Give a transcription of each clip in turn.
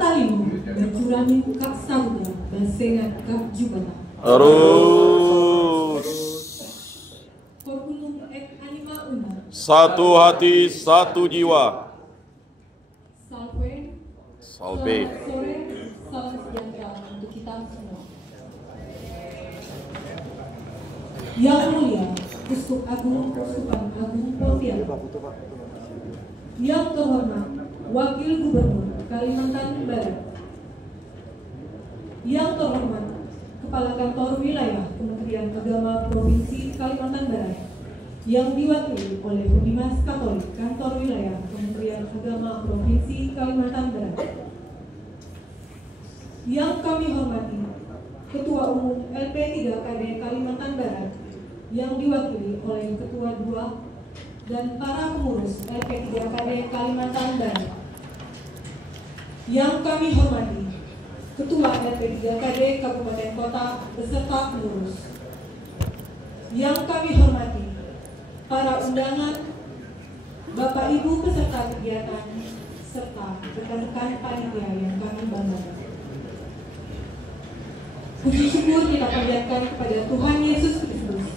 talimu bercurani kak saruda basengat kak jubata. Terus. Korunum ek anima una. Satu hati, satu jiwa. Salve. Salve. Selamat sore, salam sejahtera untuk kita semua. Yang mulia, Uskup Agung Uskupan Agung Pontianak. Yang terhormat, Wakil Gubernur Kalimantan Barat. Yang terhormat, Kepala Kantor Wilayah Kementerian Agama Provinsi Kalimantan Barat, yang diwakili oleh Pendimas Katolik Kantor Wilayah Kementerian Agama Provinsi Kalimantan Barat. Yang kami hormati, Ketua Umum LP3KD Kalimantan Barat, yang diwakili oleh Ketua 2 dan para pengurus LP3KD Kalimantan Barat. Yang kami hormati, Ketua LP3KD Kabupaten Kota beserta pengurus. Yang kami hormati, para undangan, Bapak Ibu peserta kegiatan, serta rekan-rekan panitia yang kami banggakan. Puji syukur kita panjatkan kepada Tuhan Yesus Kristus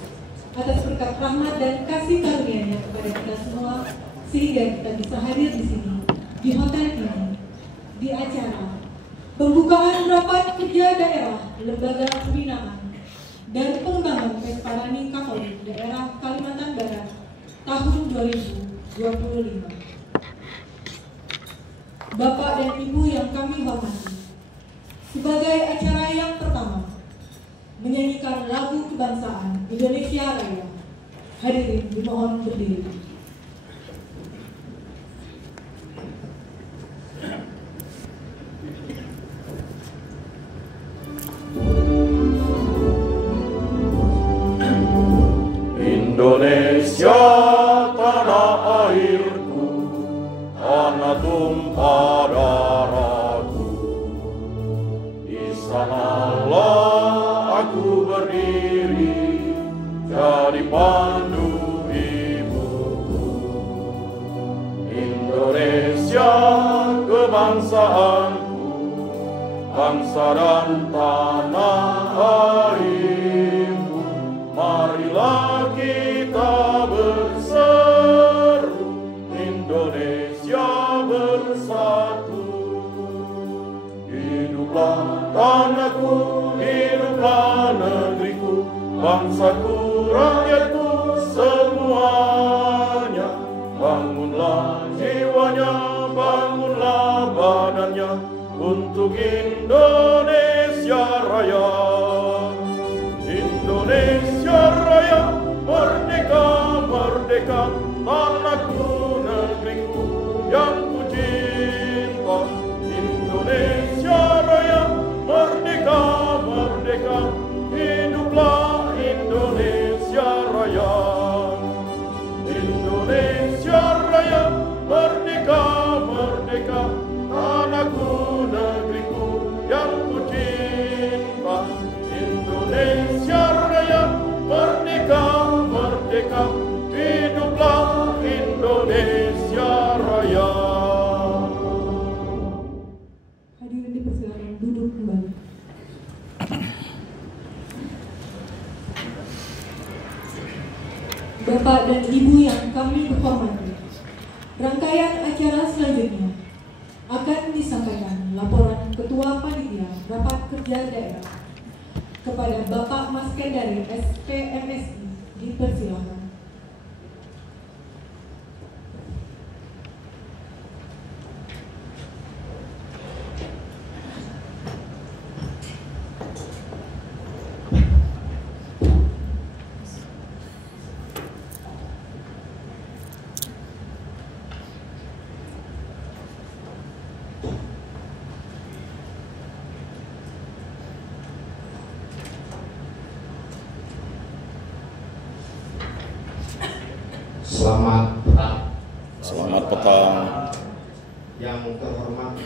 atas berkat rahmat dan kasih karunia-Nya kepada kita semua, sehingga kita bisa hadir di sini, di hotel ini, di acara pembukaan rapat kerja daerah lembaga pembinaan dan pengembangan Pesparani Katolik daerah Kalimantan Barat tahun 2025. Bapak dan Ibu yang kami hormati, sebagai acara yang pertama, menyanyikan lagu kebangsaan Indonesia Raya. Hadirin dimohon berdiri. Indonesia tanah airku, tanah tumpah darahku. Di sanalah aku berdiri, jadi pandu ibuku. Indonesia kebangsaanku, bangsa dan tanah airku. Marilah kita berseru, Indonesia bersatu. Hiduplah tanahku, hiduplah negeriku, bangsaku, rakyatku semuanya. Bangunlah jiwanya, bangunlah badannya, untuk Indonesia Raya. Indonesia Raya, merdeka, merdeka, tanahku, negeriku yang ku cinta. Indonesia Raya, merdeka, merdeka, hiduplah Indonesia Raya. Indonesia Raya, merdeka, merdeka, tanahku, negeriku yang ku cinta. Indonesia Raya, merdeka, merdeka, hiduplah Indonesia Raya. Hadirin dipersilakan duduk kembali. Bapak dan Ibu yang kami hormati, rangkaian acara selanjutnya akan disampaikan laporan Ketua Panitia Rapat Kerja Daerah kepada Bapak Mas Kendari SPMSI. Dipersilakan. Selamat petang. Selamat petang. Yang terhormat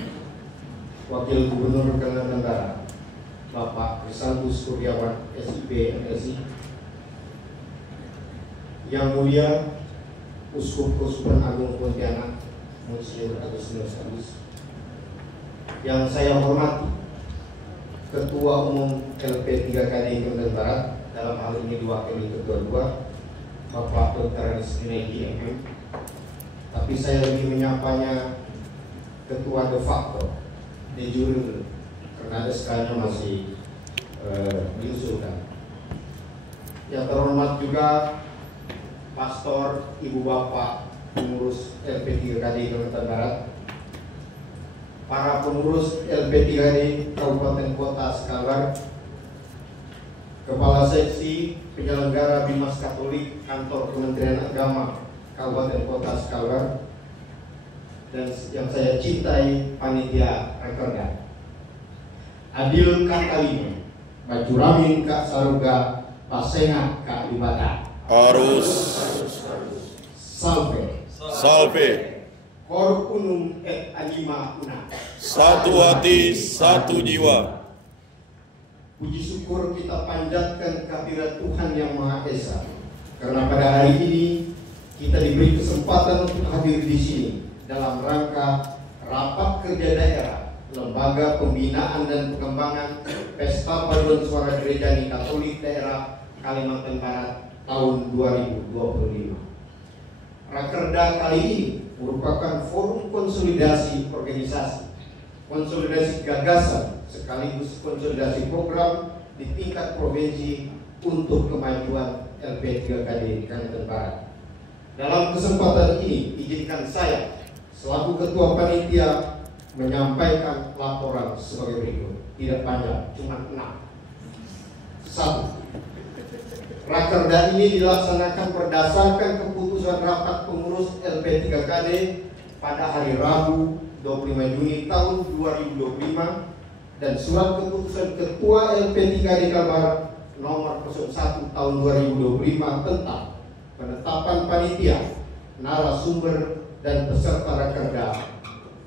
Wakil Gubernur Kalimantan Barat, Bapak Risaltus Kurniawan SIP MSI. Yang mulia Uskup Uskupan Agung Pontianak Monsinyur Agustinus Agus. Yang saya hormati Ketua Umum LP3KD Kalimantan Barat, dalam hal ini diwakili Ketua 2 Bapak Dr. Rizky MM, tapi saya lebih menyapanya Ketua de facto, de jure, karena ada sekarang masih diusulkan. Yang terhormat juga Pastor, Ibu Bapak pengurus LP3KD Kalimantan Barat, para pengurus LP3KD Kabupaten Kota Skalbar, Kepala Seksi Penyelenggara Bimas Katolik Kantor Kementerian Agama Kabupaten Kota Skalbar, dan yang saya cintai panitia rekerda, Adil Kak Kalima, Bacuramin Kak Saruga, Pasenga Kak Libata, Harus Salve Cor Unum et Anima Una, satu hati, satu jiwa. puji syukur kita panjatkan kehadirat Tuhan Yang Maha Esa, karena pada hari ini kita diberi kesempatan untuk hadir di sini dalam rangka rapat kerja daerah Lembaga Pembinaan dan Pengembangan Pesta Paduan Suara Gereja Katolik Daerah Kalimantan Barat tahun 2025. Rakerda kali ini merupakan forum konsolidasi organisasi, konsolidasi gagasan, sekaligus konsolidasi program di tingkat provinsi untuk kemajuan LP3KD Kalimantan Barat. Dalam kesempatan ini, izinkan saya selaku Ketua Panitia menyampaikan laporan sebagai berikut. Tidak panjang, cuma 6. 1. Rakerda ini dilaksanakan berdasarkan keputusan rapat pengurus LP3KD pada hari Rabu 25 Juni tahun 2025 dan surat keputusan Ketua LP3KD Kalbar nomor 01 tahun 2025 tentang penetapan panitia, narasumber dan peserta rakerda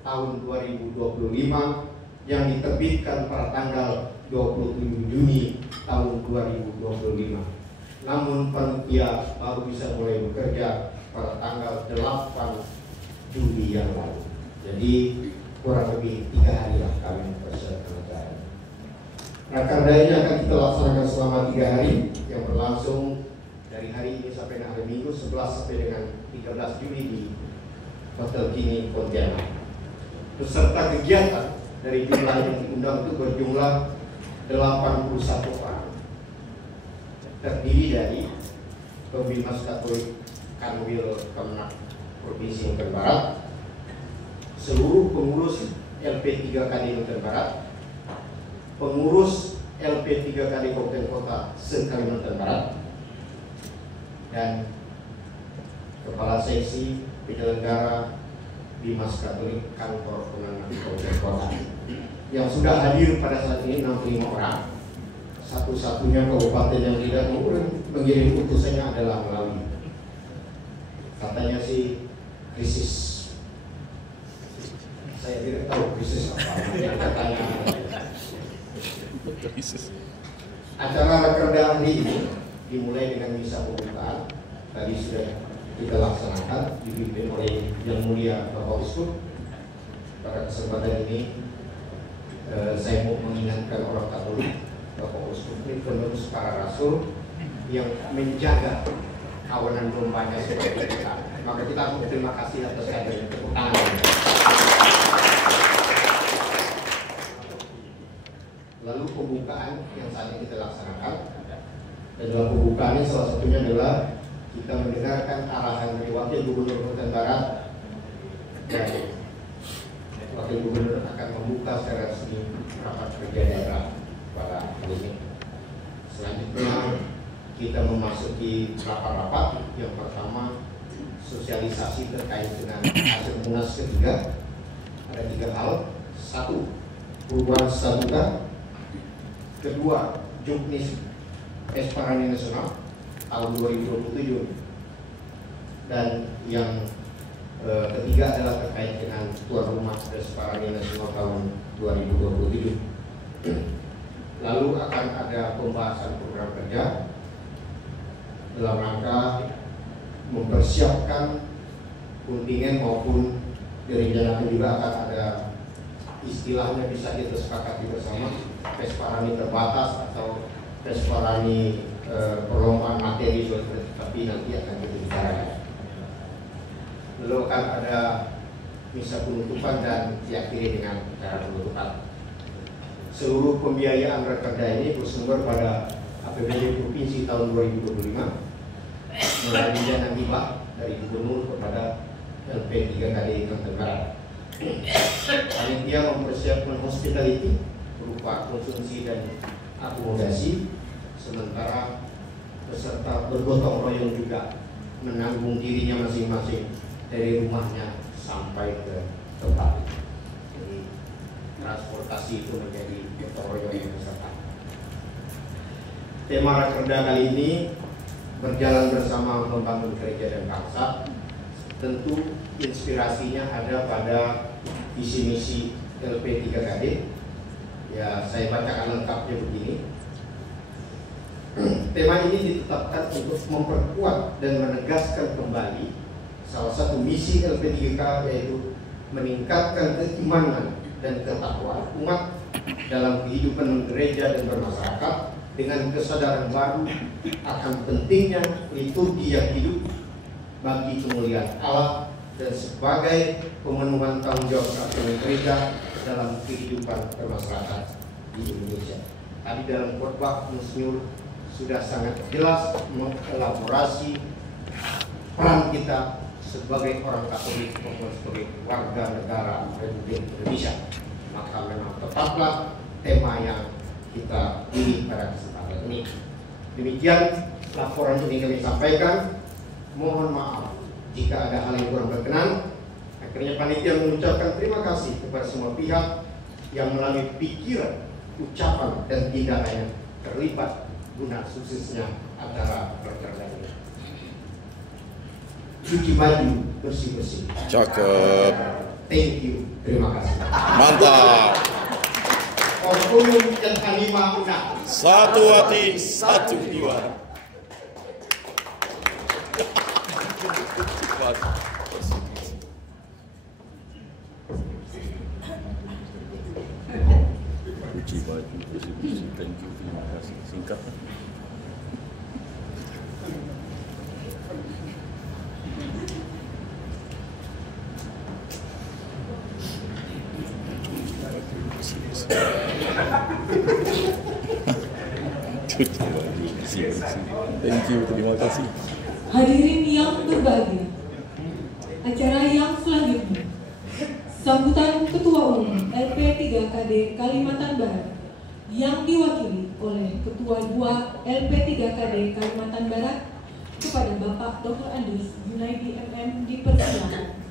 tahun 2025 yang diterbitkan pada tanggal 27 Juni tahun 2025. Namun panitia baru bisa mulai bekerja pada tanggal 8 Juli yang lalu. Jadi kurang lebih 3 hari lah kami mempersiapkan acara. Rakerda ini akan kita laksanakan selama 3 hari yang berlangsung dari hari ini sampai hari Minggu 11 sampai dengan 13 Juli di Hotel Kini Pontianak. Peserta kegiatan dari jumlah yang diundang itu berjumlah 81 orang, terdiri dari Pembimas Katolik Kanwil Kemenak Provinsi Kalimantan Barat, seluruh pengurus LP3KD Kalimantan Barat, pengurus LP3KD Kabupaten Kota se-Kalimantan Barat, dan Kepala Seksi Penyelenggara Bimas Katolik Kantor Kemenang Kabupaten Kota. Yang sudah hadir pada saat ini 65 orang. Satu-satunya kabupaten yang tidak mengirim utusannya adalah Melawi. Katanya sih krisis. Saya tidak tahu krisis apa. Katanya. Acara rakerda hari ini dimulai dengan misa pembukaan. Tadi sudah kita laksanakan, dipimpin oleh Yang Mulia Bapak Uskup. Pada kesempatan ini saya mau mengingatkan orang Katolik, Bapak Uskup ini penerus para rasul yang menjaga kawanan dombanya seperti kita. Maka kita harus berterima kasih atas kehadiran. Tepuk tangan. Lalu pembukaan yang saat ini kita laksanakan, dan dalam pembukaannya salah satunya adalah kita mendengarkan arahan dari Wakil Gubernur Kalimantan Barat, dan Wakil Gubernur akan membuka secara resmi rapat kerja daerah pada hari ini. Selanjutnya kita memasuki rapat-rapat. Yang pertama, sosialisasi terkait dengan hasil munas ketiga. Ada 3 hal. 1, perubahan statuta. 2, juknis Esparani Nasional tahun 2027. Dan yang ketiga adalah terkait dengan tuan rumah Esparani Nasional tahun 2027. Lalu akan ada pembahasan program kerja dalam rangka mempersiapkan kontingen maupun direncanakan juga akan ada istilahnya bisa kita sepakati bersama, Pesparani terbatas atau Pesparani perlombaan materi, tapi nanti akan kita bicarakan. Lalu akan ada misa penutupan dan diakhiri dengan acara penutupan. Seluruh pembiayaan rakerda ini bersumber pada APBD Provinsi tahun 2025 melalui dana hibah dari Gubernur kepada LP3KD Kalimantan Barat. Panitia mempersiapkan hospitality berupa konsumsi dan akomodasi, sementara peserta bergotong royong juga menanggung dirinya masing-masing dari rumahnya sampai ke tempat. Jadi transportasi itu menjadi gotong royong yang peserta. Tema rakerda kali ini berjalan bersama membangun gereja dan bangsa. Tentu inspirasinya ada pada visi misi LP3KD. Ya, saya bacakan lengkapnya begini. Tema ini ditetapkan untuk memperkuat dan menegaskan kembali salah satu misi LP3K, yaitu meningkatkan keimanan dan ketakwaan umat dalam kehidupan gereja dan bermasyarakat dengan kesadaran baru akan pentingnya liturgi yang hidup bagi kemuliaan Allah dan sebagai pemenuhan tanggung jawab keagamaan gereja dalam kehidupan bermasyarakat di Indonesia. Tadi dalam khotbah Monsinyur sudah sangat jelas mengelaborasi peran kita sebagai orang Katolik maupun sebagai warga negara Republik Indonesia. Maka memang tetaplah tema yang kita pilih pada kesempatan ini. Demikian laporan ini kami sampaikan. Mohon maaf jika ada hal yang kurang berkenan. Akhirnya panitia mengucapkan terima kasih kepada semua pihak yang melalui pikiran, ucapan, dan tindakannya terlibat guna suksesnya acara rakerda ini. Cuci baju bersih-bersih. Cakep. Thank you. Terima kasih. Mantap. Orkunum dan Hanima Una. Satu hati, satu jiwa. Cuci baju bersih-bersih. Thank you, terima kasih. Singkat. Cuci baju bersih-bersih. Thank you, terima kasih. Hadirin yang berbahagia, acara yang selanjutnya sambutan Ketua Umum LP3KD Kalimantan Barat yang diwakili oleh Ketua 2 LP3KD Kalimantan Barat kepada Bapak Dr. Andis Junaidi MM dipersilakan.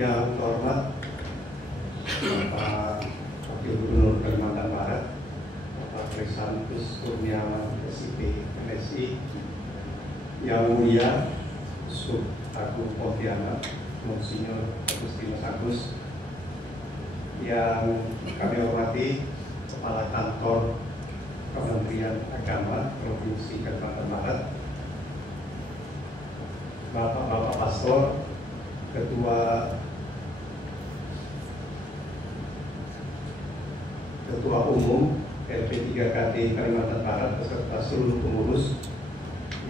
Yang terhormat Bapak Wakil Gubernur Kalimantan Barat, Bapak Krisantus Kurniawan SIP MSI, yang mulia Uskup Agung Pontianak Monsinyur Agustinus Agus, yang kami hormati Kepala Kantor Kementerian Agama Provinsi Kalimantan Barat, Bapak-bapak pastor, Ketua Umum LP3KD Kalimantan Barat beserta seluruh pengurus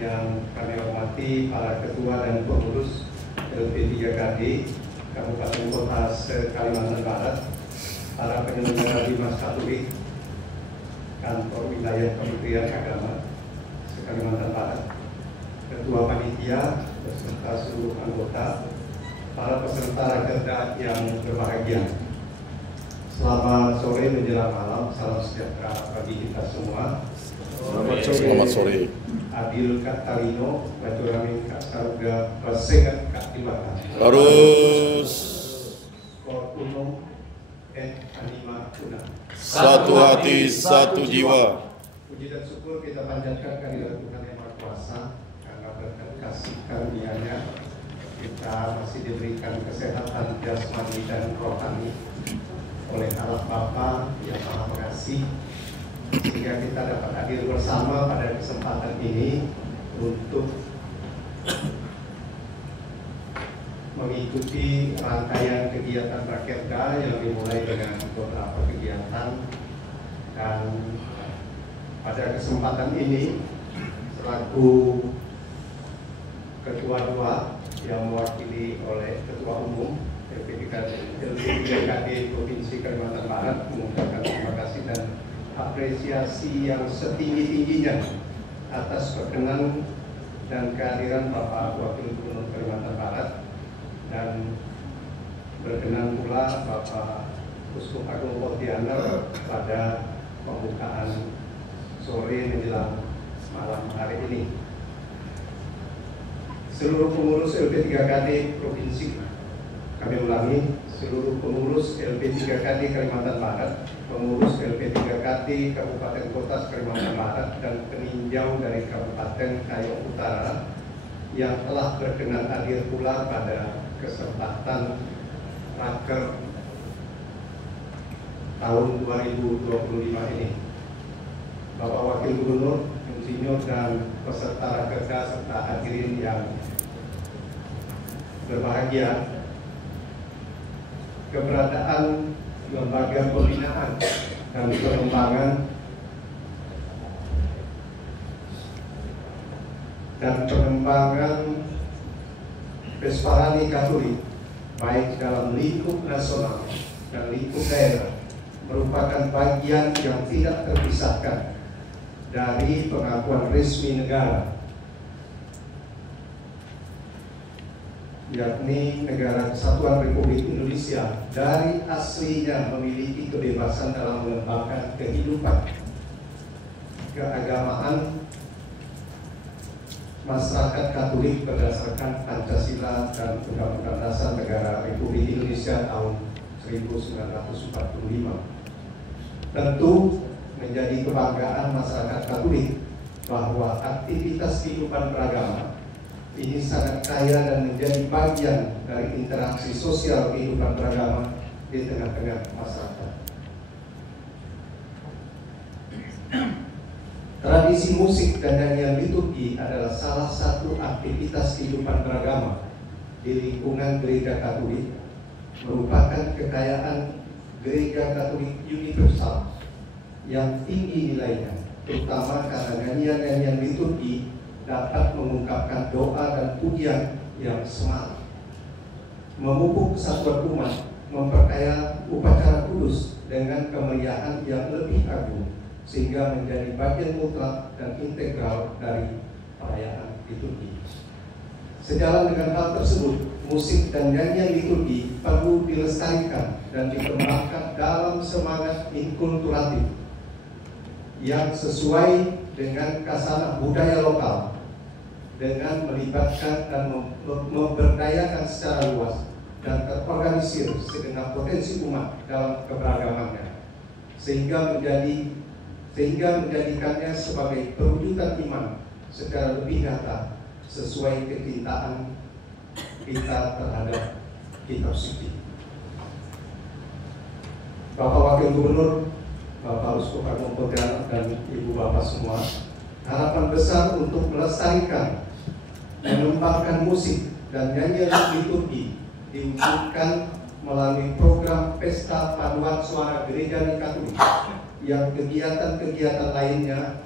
yang kami hormati, para ketua dan pengurus LP3KD Kabupaten Kota se-Kalimantan Barat, para penyelenggara Dimas Katolik Kantor Wilayah Kementerian Agama se-Kalimantan Barat, Ketua Panitia beserta seluruh anggota, para peserta rakerda yang berbahagia. Selamat sore menjelang malam, salam sejahtera bagi kita semua. Selamat sore. Adil Kak Talino, Baturamin Kak Saruga, Pasengat Kak Timaka. Harus Korpunum et Anima Una. satu hati, satu jiwa. Puji dan syukur kita panjatkan kehadirat Tuhan Yang Maha Kuasa, karena berkat kasih karunia-Nya kita masih diberikan kesehatan jasmani dan rohani. oleh Allah Bapa yang Maha Pengasih, sehingga kita dapat hadir bersama pada kesempatan ini untuk mengikuti rangkaian kegiatan Rakerda yang dimulai dengan beberapa kegiatan. Dan pada kesempatan ini, selaku Ketua 2 yang mewakili oleh Ketua Umum LP3KD Provinsi Kalimantan Barat mengucapkan terima kasih dan apresiasi yang setinggi-tingginya atas perkenan dan kehadiran Bapak Wakil Gubernur Kalimantan Barat, dan berkenan pula Bapak Uskup Agung Pontianak pada pembukaan sore menjelang malam hari ini. Seluruh pengurus LP3KD Provinsi, kami ulangi, seluruh pengurus LP3KD Kalimantan Barat, pengurus LP3KD Kabupaten Kota Kalimantan Barat, dan peninjau dari Kabupaten Kayong Utara yang telah berkenan hadir pula pada kesempatan Raker tahun 2025 ini. Bapak Wakil Gubernur, Insinyur, dan peserta Rakerda serta hadirin yang berbahagia, keberadaan lembaga pembinaan dan pengembangan Pesparani Katolik baik dalam lingkup nasional dan lingkup daerah merupakan bagian yang tidak terpisahkan dari pengakuan resmi negara, yakni Negara Kesatuan Republik Indonesia, dari aslinya memiliki kebebasan dalam mengembangkan kehidupan keagamaan masyarakat Katolik berdasarkan Pancasila dan Undang-Undang Dasar Negara Republik Indonesia tahun 1945. Tentu menjadi kebanggaan masyarakat Katolik bahwa aktivitas kehidupan beragama ini sangat kaya dan menjadi bagian dari interaksi sosial kehidupan beragama di tengah-tengah masyarakat. Tradisi musik dan nyanyian liturgi adalah salah satu aktivitas kehidupan beragama di lingkungan gereja Katolik, merupakan kekayaan gereja Katolik universal yang tinggi nilainya, terutama karena nyanyian-nyanyian liturgi dapat mengungkapkan doa dan pujian yang semangat, memupuk kesatuan umat, memperkaya upacara kudus dengan kemeriahan yang lebih agung, sehingga menjadi bagian mutlak dan integral dari perayaan liturgi. Sejalan dengan hal tersebut, musik dan nyanyian liturgi perlu dilestarikan dan dikembangkan dalam semangat inkulturatif yang sesuai dengan khasanah budaya lokal, dengan melibatkan dan memberdayakan secara luas dan terorganisir segenap potensi umat dalam keberagamannya, sehingga menjadikannya sebagai perwujudan iman secara lebih nyata sesuai kecintaan kita terhadap kitab suci. Bapak Wakil Gubernur, Bapak Uskup Agung Pontianak, dan Ibu Bapak semua, harapan besar untuk melestarikan, mengembangkan musik dan nyanyian liturgi diwujudkan melalui program Pesta Paduan Suara Gereja Katolik, yang kegiatan-kegiatan lainnya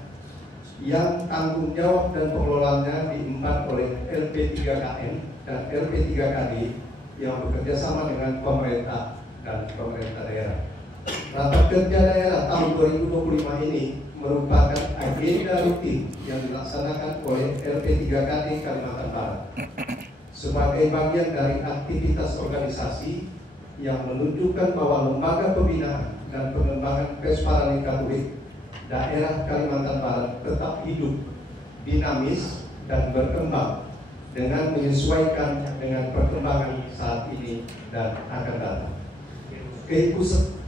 yang tanggung jawab dan pengelolaannya diemban oleh LP3KN dan LP3KD yang bekerja sama dengan pemerintah dan pemerintah daerah. Rapat kerja daerah tahun 2025 ini merupakan agenda rutin yang dilaksanakan oleh LP3KD Kalimantan Barat sebagai bagian dari aktivitas organisasi yang menunjukkan bahwa lembaga pembinaan dan pengembangan Pesparani Katolik daerah Kalimantan Barat tetap hidup, dinamis, dan berkembang dengan menyesuaikan dengan perkembangan saat ini dan akan datang.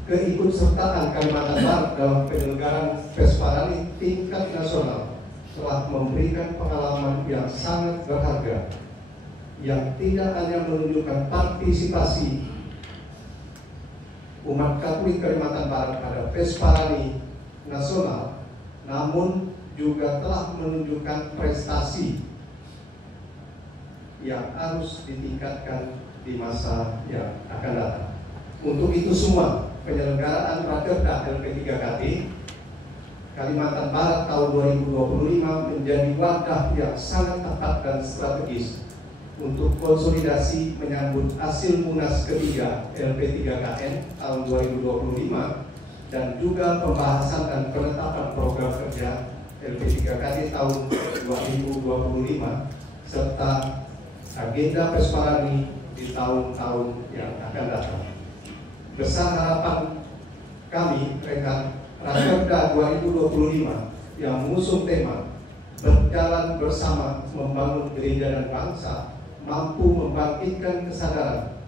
Keikutsertaan Kalimantan Barat dalam penyelenggaraan Pesparani tingkat nasional telah memberikan pengalaman yang sangat berharga, yang tidak hanya menunjukkan partisipasi umat Katolik Kalimantan Barat pada Pesparani Nasional, namun juga telah menunjukkan prestasi yang harus ditingkatkan di masa yang akan datang. Untuk itu semua, penyelenggaraan Rakerda LP3KD Kalimantan Barat tahun 2025 menjadi wadah yang sangat tepat dan strategis untuk konsolidasi menyambut hasil Munas ketiga LP3KN tahun 2025 dan juga pembahasan dan penetapan program kerja LP3KD tahun 2025 serta agenda Pesparani di tahun-tahun yang akan datang. Besar harapan kami rekan Rakerda 2025 yang mengusung tema berjalan bersama membangun gereja dan bangsa mampu membangkitkan kesadaran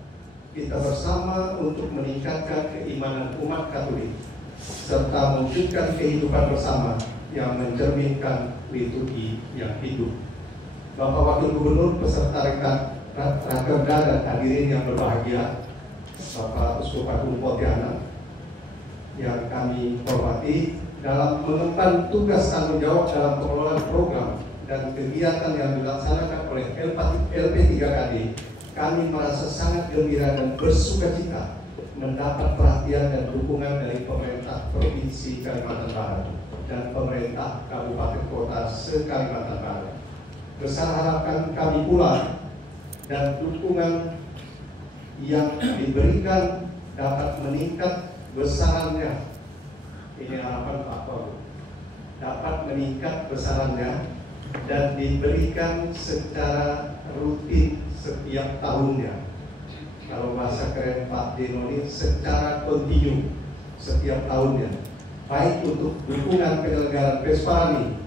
kita bersama untuk meningkatkan keimanan umat Katolik serta mewujudkan kehidupan bersama yang mencerminkan liturgi yang hidup. Bapak Wakil Gubernur beserta rekan Rakerda dan hadirin yang berbahagia, Bapak Uskup Agung Pontianak yang kami hormati, dalam mengemban tugas tanggung jawab dalam pengelolaan program dan kegiatan yang dilaksanakan oleh LP3KD, kami merasa sangat gembira dan bersukacita mendapat perhatian dan dukungan dari pemerintah Provinsi Kalimantan Barat dan pemerintah Kabupaten Kota se-Kalimantan Barat. Besar harapan kami pula dan dukungan yang diberikan dapat meningkat besarannya. Ini harapan Pak Paul, dapat meningkat besarannya dan diberikan secara rutin setiap tahunnya. Kalau bahasa keren Pak Denoni, secara kontinu setiap tahunnya, baik untuk dukungan penyelenggaraan Pesparani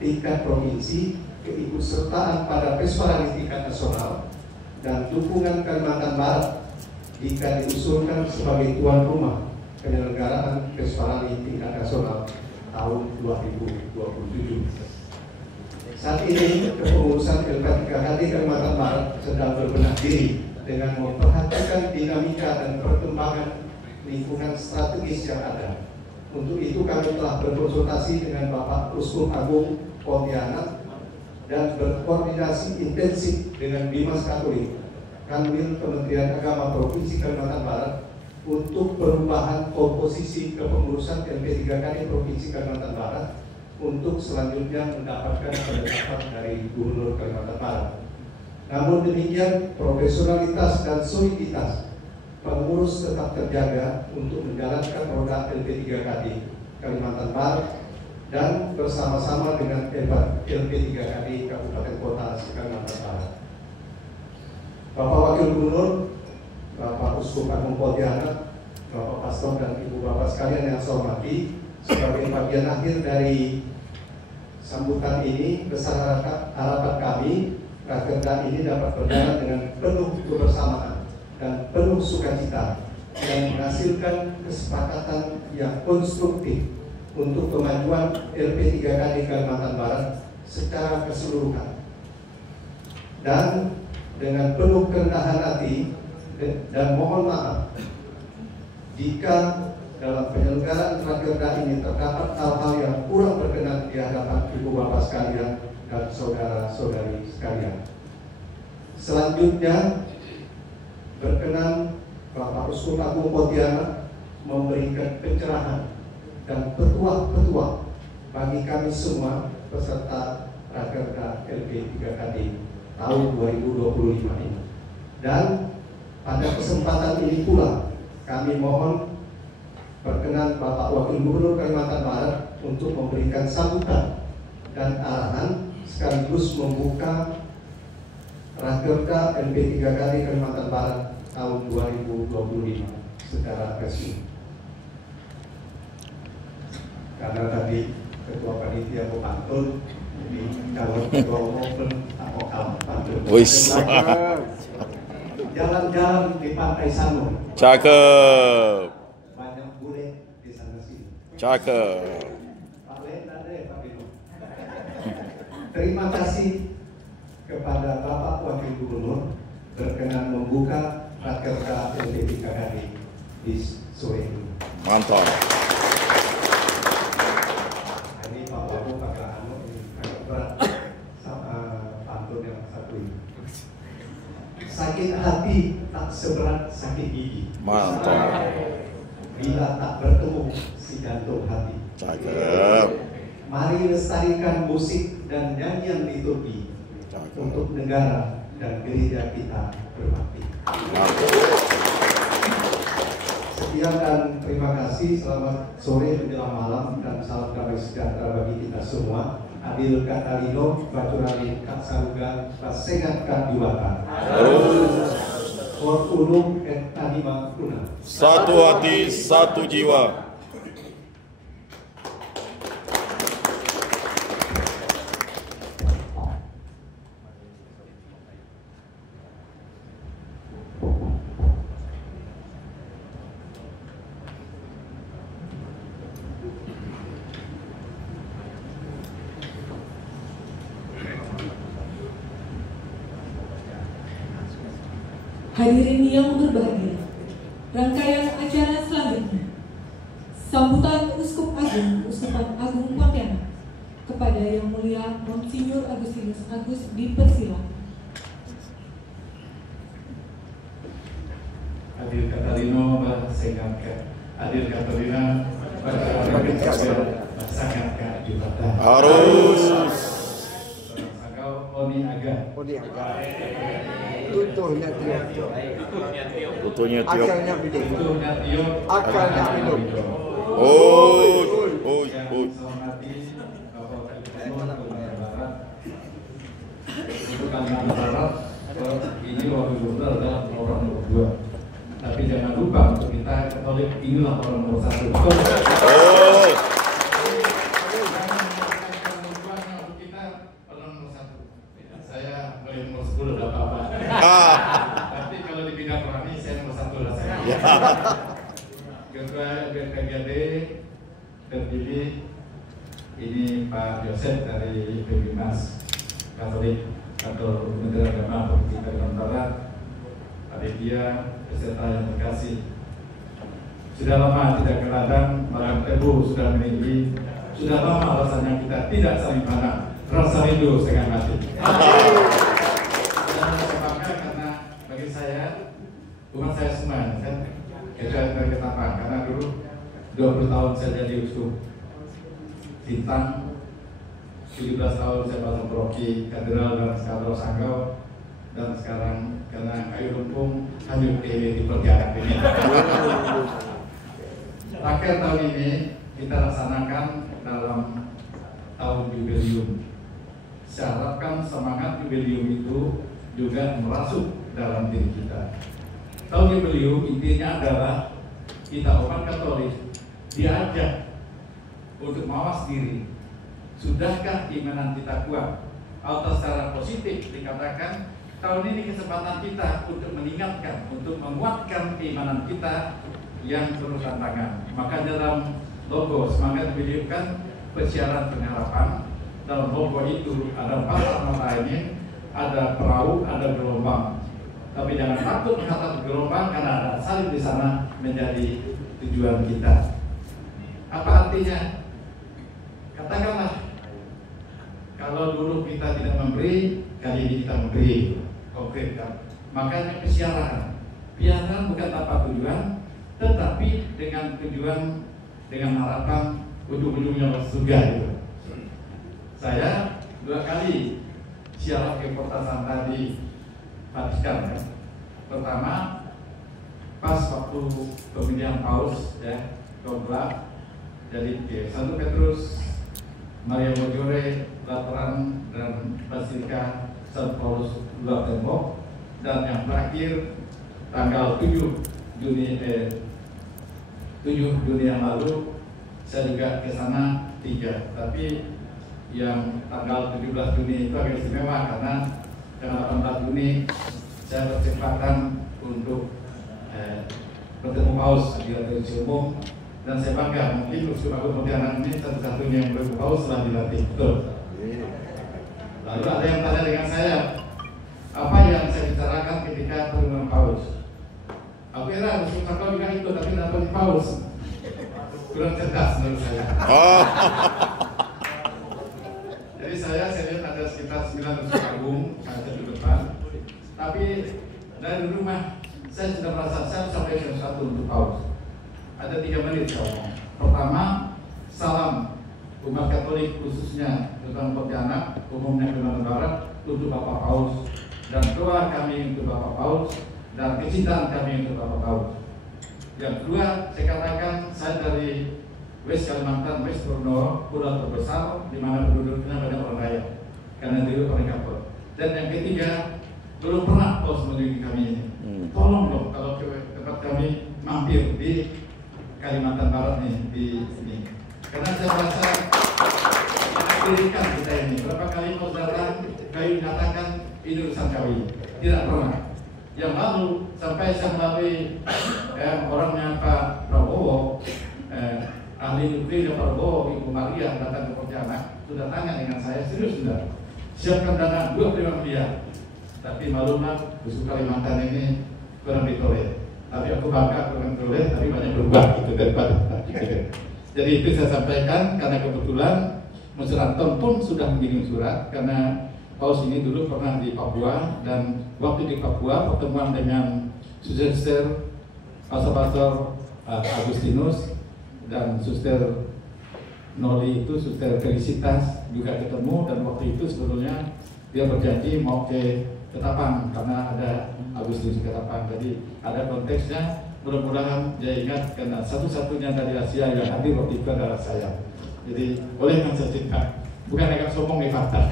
tingkat provinsi, keikutsertaan pada Pesparani tingkat nasional, dan dukungan Kalimantan Barat jika diusulkan sebagai tuan rumah penyelenggaraan Pesparani tingkat nasional tahun 2027. Saat ini kepengurusan LP3KD Kalimantan Barat sedang berbenah diri dengan memperhatikan dinamika dan perkembangan lingkungan strategis yang ada. Untuk itu kami telah berkonsultasi dengan Bapak Uskup Agung Pontianak dan berkoordinasi intensif dengan Bimas Katolik, Kanwil Kementerian Agama Provinsi Kalimantan Barat untuk perubahan komposisi kepengurusan LP3KD Provinsi Kalimantan Barat untuk selanjutnya mendapatkan penetapan dari Gubernur Kalimantan Barat. Namun demikian, profesionalitas dan soliditas pengurus tetap terjaga untuk menjalankan roda LP3KD Kalimantan Barat dan bersama-sama dengan LP3KD Kabupaten Kota Kalimantan Barat. Bapak Wakil Gubernur, Bapak Uskup Agung Pontianak, Bapak Pastor dan Ibu Bapak sekalian yang saya hormati, sebagai bagian akhir dari sambutan ini, besar harapan kami Rakerda ini dapat berjalan dengan penuh kebersamaan dan penuh sukacita dan menghasilkan kesepakatan yang konstruktif untuk kemajuan LP3KD Kalimantan Barat secara keseluruhan. Dan dengan penuh kerendahan hati dan mohon maaf jika dalam penyelenggaraan Rakerda ini terdapat hal-hal yang kurang berkenan di hadapan Ibu Bapak sekalian dan saudara-saudari sekalian. Selanjutnya, berkenan Bapak Uskup Agung Pontianak memberikan pencerahan dan petuah-petuah bagi kami semua peserta Rakerda LP3KD tahun 2025 ini. Dan pada kesempatan ini pula kami mohon berkenan Bapak Wakil Gubernur Kalimantan Barat untuk memberikan sambutan dan arahan sekaligus membuka Rakerda LP3KD Kalimantan Barat tahun 2025 secara resmi. Karena tadi Ketua Panitia Pantun, jadi calon Ketua Umum vokal pantun. Jalan-jalan di Pantai Sanur. Cakep. Banyak bule di sana sini. Cakep. Terima kasih kepada Bapak Wakil Gubernur berkenan membuka Rakerda LP3KD di sore ini. Mantap. Ini Pak Babu agak berat sama pantun yang satu ini. Sakit hati tak seberat sakit gigi. Mantap. Bila tak bertemu si jantung hati. Cakep. Mari lestarikan musik dan nyanyian liturgi untuk negara dan gereja kita berbakti. Sekian dan terima kasih. Selamat sore menjelang malam dan salam damai sejahtera bagi kita semua. Adil Katalino, Bacurali Katsaruga, Basengat Kadiwata. Or ulum et anima una. Satu hati, satu jiwa. Hadirin yang berbahagia, rangkaian acara selanjutnya, sambutan Uskup Agung, Uskupan Agung Pontianak kepada Yang Mulia Monsinyur Agustinus Agus dipersilakan. Adil Katalino, Basengat Adil Katalina, Basengat Kadiwata. Harus. Sangkau Oni Aga. Tuturnya tiup, Tutunya tiup. akalnya hidup, Tuturnya tiup. akalnya hidup. Oh. Yang saya hormati Bapak Gubernur Kalimantan Barat. Untuk Kalimantan Barat, ini wakil gubernur adalah orang nomor 2. Tapi jangan lupa untuk kita Katolik inilah orang nomor 1. Oh. Saya boleh nomor 10 udah apa-apa. Tapi kalau di bidang rohani saya nomor 1 rasanya. Ketua BPKD terpilih ini Pak Yosef dari Pebimas Katolik atau Menteri Agama Provinsi Kalimantan Barat, Aditya beserta yang terkasih. Sudah lama tidak ke ladang, malam tebu sudah meninggi. Sudah lama rasanya kita tidak saling pandang. Rasa rindu setengah hati. Dan saya bangga karena bagi saya, umat saya semua kan, kecuali kenapa? Karena dulu 20 tahun saya jadi uskup Sintang, 17 tahun saya pasang Rocky, Katedral dan Skadro Sanggau, dan sekarang karena kayu lumpung hanyut di perjalanan ini. Akhir tahun ini kita laksanakan dalam tahun jubileum. Saya harapkan semangat jubileum itu juga merasuk dalam diri kita. Tahun jubileum intinya adalah kita umat Katolik diajak untuk mawas diri. Sudahkah keimanan kita kuat? Atau secara positif dikatakan tahun ini kesempatan kita untuk meningkatkan, untuk menguatkan keimanan kita yang penuh tantangan. Maka dalam logo semangat jubileum kan persiaran pengharapan. Dalam logo itu ada 4 mata ini, ada perahu, ada gelombang. Tapi jangan takut mengatakan gelombang karena ada salib di sana menjadi tujuan kita. Apa artinya? Katakanlah kalau dulu kita tidak memberi, kali ini kita memberi. Konkretkan. Makanya persiaran. Piaran bukan tanpa tujuan, tetapi dengan tujuan, dengan harapan ujung-ujungnya masuk surga gitu. Saya 2 kali siaran keportasan tadi Vatikan kan. Pertama pas waktu pemilihan Paus ya, Dobla, jadi 1 Petrus, Maria Mojore, Lateran dan Basilika San Paulus dua tembok, dan yang terakhir tanggal 7 Juni yang lalu saya juga ke sana 3, tapi yang tanggal 17 Juni itu agak istimewa karena tanggal 18 Juni saya berkesempatan untuk bertemu Paus di audiensi umum, dan saya bangga mungkin Uskup Agung Pontianak ini satu-satunya yang bertemu Paus setelah dilatih. Betul. Lalu ada yang tanya dengan saya, apa yang saya bicarakan ketika pertemuan Paus? Aku kira Uskup Agung juga ikut. tapi dapat paus. Kurang cerdas menurut saya. Oh. Jadi saya lihat ada sekitar 900 album ada di depan. Tapi dari rumah saya sudah merasa saya sampaikan satu untuk paus. Ada 3 menit saya ngomong. Pertama, salam umat Katolik khususnya tentang Pontianak, umumnya Kalimantan Barat untuk Bapak Paus, dan doa kami untuk Bapak Paus dan kecintaan kami untuk Bapak Paus. Yang kedua, saya katakan saya dari West Kalimantan, West Borneo, pulau terbesar di mana penduduknya banyak orang kaya, karena dulu orang Katolik. Dan yang ketiga, belum pernah Paus mengunjungi kami ini. Tolong dong kalau ke tempat kami mampir di Kalimantan Barat nih di sini. Karena saya merasa pendidikan kita ini. Berapa kali Paus datang, kami nyatakan ini urusan kami. Tidak pernah. Yang lalu sampai saya melalui orangnya Pak Prabowo, ahli nuklir Pak Prabowo, Ibu Maria datang ke Pontianak, sudah tanya dengan saya, serius sudah siapkan dana 25 miliar. Tapi maklumlah Khusus Kalimantan ini kurang ditolerir. Tapi aku bangga kurang ditolerir, tapi banyak berubah gitu daripada. Jadi itu saya sampaikan karena kebetulan Monsieur Anton pun sudah mengirim surat karena Paus ini dulu pernah di Papua, dan waktu di Papua pertemuan dengan Suster Pastor Agustinus dan Suster Noli itu, Suster Felicitas juga ketemu, dan waktu itu sebetulnya dia berjanji mau ke Ketapang karena ada Agustinus Ketapang. Jadi ada konteksnya, mudah-mudahan dia ingat karena satu-satunya dari Asia yang hadir waktu itu adalah saya. Jadi boleh menceritakan, bukan agak sombong di fakta.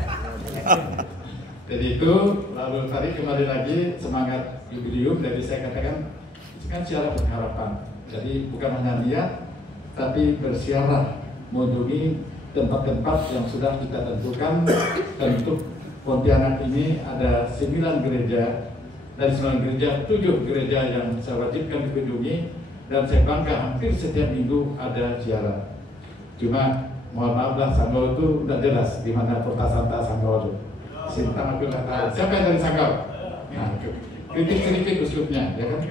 Jadi itu, lalu tadi kembali lagi semangat jubileum. Jadi saya katakan itu kan siaran pengharapan. Jadi bukan hanya niat, tapi bersiarah mengunjungi tempat-tempat yang sudah kita tentukan. Dan untuk Pontianak ini ada 9 gereja. Dari 9 gereja, 7 gereja yang saya wajibkan dikunjungi, dan saya bangga hampir setiap minggu ada ziarah. Cuma mohon maaf lah, Sanggau itu udah jelas di mana Kota Santa Sanggau itu. Sintang aku nggak tahu. Siapa yang dari Sanggau? Nah, kritik sedikit usulnya, ya kan?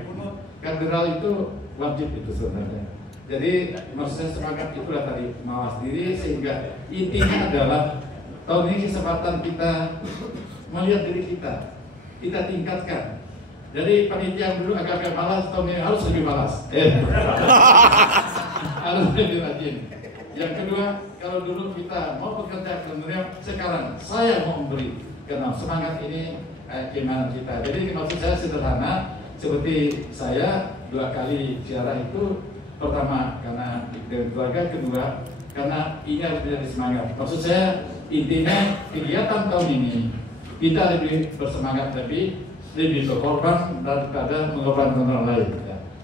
Katedral itu wajib itu sebenarnya. Jadi maksud saya semangat itulah tadi, mawas diri, sehingga intinya adalah tahun ini kesempatan kita melihat diri kita tingkatkan. Jadi panitia yang dulu agak-agak malas, tahun ini harus lebih malas. Harus lebih rajin. Yang kedua, kalau dulu kita mau bekerja kemudian sekarang saya mau memberi, karena semangat ini keimanan kita. Jadi maksud saya sederhana, seperti saya 2 kali ziarah itu, pertama karena dengan keluarga, kedua karena ini harus menjadi semangat. Maksud saya intinya kegiatan tahun ini kita lebih bersemangat, lebih berkorban daripada mengorbankan orang lain.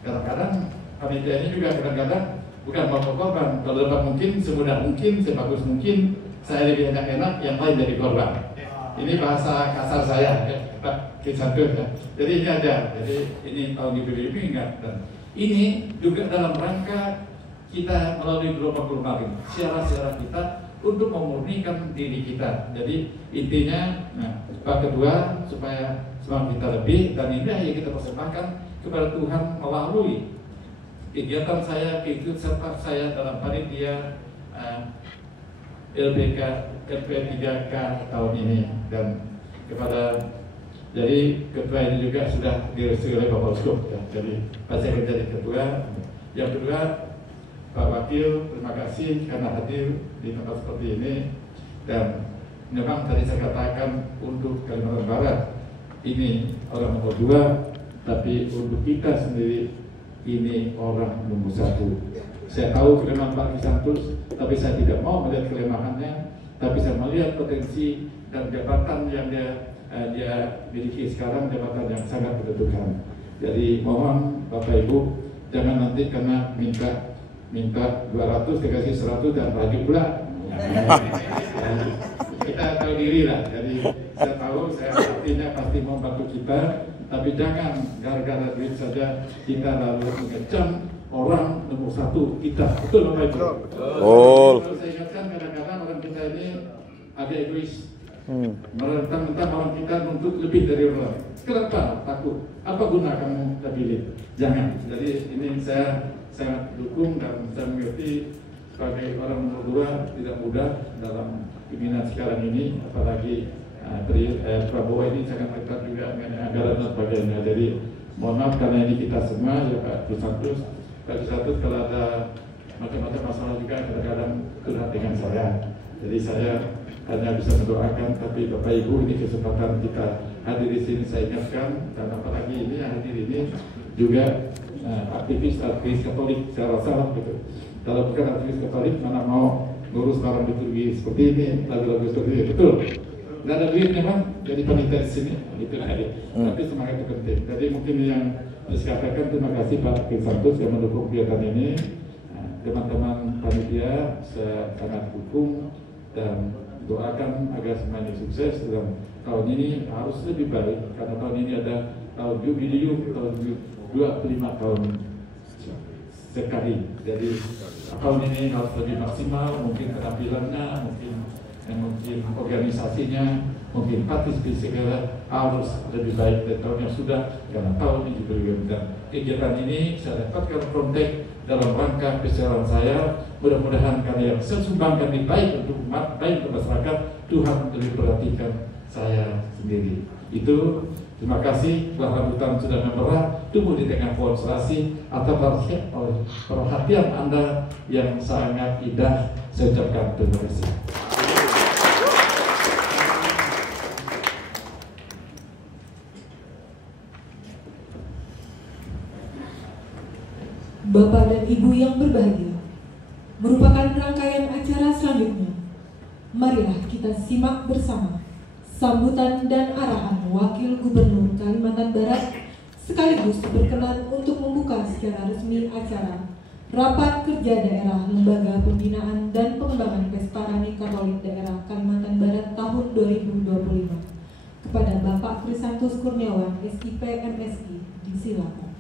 Kadang-kadang panitia ini juga kadang-kadang bukan mau berkorban, kalau dapat mungkin semudah mungkin, sebagus mungkin, saya lebih enak yang lain jadi korban. Ini bahasa kasar saya, Pak Kisantun. Jadi ini ada, jadi ini tahun jubileum ini ingat. Dan ini juga dalam rangka kita melalui gelombang-gelombang ini, siara-siara kita untuk memurnikan diri kita. Jadi intinya, kedua supaya semangat kita lebih, dan ini yang kita persembahkan kepada Tuhan melalui kegiatan saya, keikut serta saya dalam panitia LP3K tahun ini. Dan kepada, jadi ketua ini juga sudah direstui oleh Bapak Uskup, ya. Jadi saya akan jadi ketua. Yang kedua, Pak Wakil, terima kasih karena hadir di tempat seperti ini. Dan memang tadi saya katakan untuk Kalimantan Barat ini orang nomor 2, tapi untuk kita sendiri ini orang nomor 1. Saya tahu kelemahan Pak Kisantus, tapi saya tidak mau melihat kelemahannya, tapi saya melihat potensi dan jabatan yang dia miliki sekarang, jabatan yang sangat menentukan. Jadi mohon Bapak Ibu jangan nanti karena minta 200 dikasih 100 dan raju pula. Kita tahu diri lah. Jadi saya tahu saya artinya pasti membantu kita, tapi jangan gara-gara duit saja kita lalu mengecam orang nomor 1 kita. Betul Bapak Ibu? Oh. Kalau saya ingatkan kadang-kadang orang kita ini agak egois. Mentang-mentang orang kita untuk lebih dari orang lain. Kenapa takut? Apa guna kamu terpilih? Jangan. Jadi ini saya sangat dukung dan saya mengerti sebagai orang Madura tidak mudah dalam pimpinan sekarang ini, apalagi Prabowo ini sangat dekat juga dengan anggaran dan sebagainya. Jadi mohon maaf karena ini kita semua ya Pak Krisantus. Pak Krisantus kalau ada macam-macam masalah juga kadang-kadang curhat dengan saya. Jadi saya hanya bisa mendoakan, tapi Bapak Ibu ini kesempatan kita hadir di sini saya ingatkan, dan apalagi ini yang hadir ini juga aktivis Katolik secara salah gitu. Kalau bukan aktivis Katolik mana mau ngurus barang liturgi seperti ini, lagu-lagu seperti ini, betul? Nggak ada duit memang jadi panitia di sini, gitu lah ya. Tapi semangat itu penting. Jadi mungkin yang saya katakan terima kasih Pak Krisantus yang mendukung kegiatan ini. Teman-teman panitia saya sangat dukung dan doakan agar semuanya sukses dalam tahun ini harus lebih baik karena tahun ini ada tahun jubileum tahun 25 tahun sekali. Jadi tahun ini harus lebih maksimal, mungkin penampilannya, mungkin organisasinya, mungkin partisipasi segala harus lebih baik dari tahun yang sudah karena tahun ini jubileum. Dan kegiatan ini saya dapatkan kontak dalam rangka pesanan saya. Mudah-mudahan karya yang saya sumbangkan ini baik untuk umat, baik untuk masyarakat, Tuhan lebih perhatikan saya sendiri. Itu terima kasih bahwa rambutan sudah memerah, tumbuh di tengah pohon serasi, atau perhatian Anda yang sangat indah. Saya ucapkan terima kasih. Bapak dan Ibu yang berbahagia, merupakan rangkaian acara selanjutnya. Marilah kita simak bersama sambutan dan arahan Wakil Gubernur Kalimantan Barat sekaligus berkenan untuk membuka secara resmi acara Rapat Kerja Daerah Lembaga Pembinaan dan Pengembangan Pestani Katolik Daerah Kalimantan Barat tahun 2025 kepada Bapak Krisantus Kurniawan, SIP MSI. Disilakan.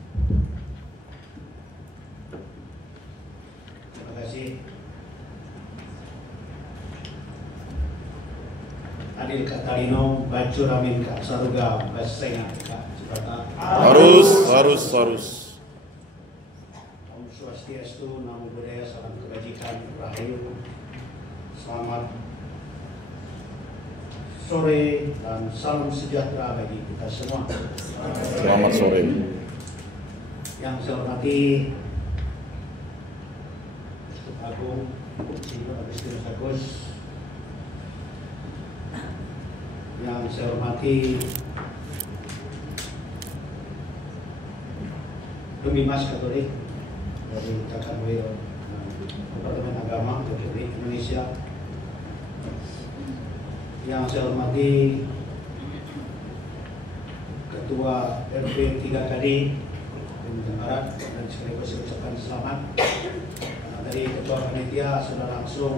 Terima kasih. Adil Katarino Bacu Ramin Kak Saruga Basenga Kak Cipata. Harus. Om Swastiastu, Namo Buddhaya, salam kebajikan, rahayu. Selamat sore dan salam sejahtera bagi kita semua. Selamat sore. Yang saya hormati Agung Sinur Agustinus Agus, yang saya hormati Pembimas Katolik dari Kakanwil Departemen Agama Republik Indonesia, yang saya hormati Ketua RP 3KD Kalimantan Barat, dan sekaligus saya ucapkan selamat dari Ketua Panitia sudah langsung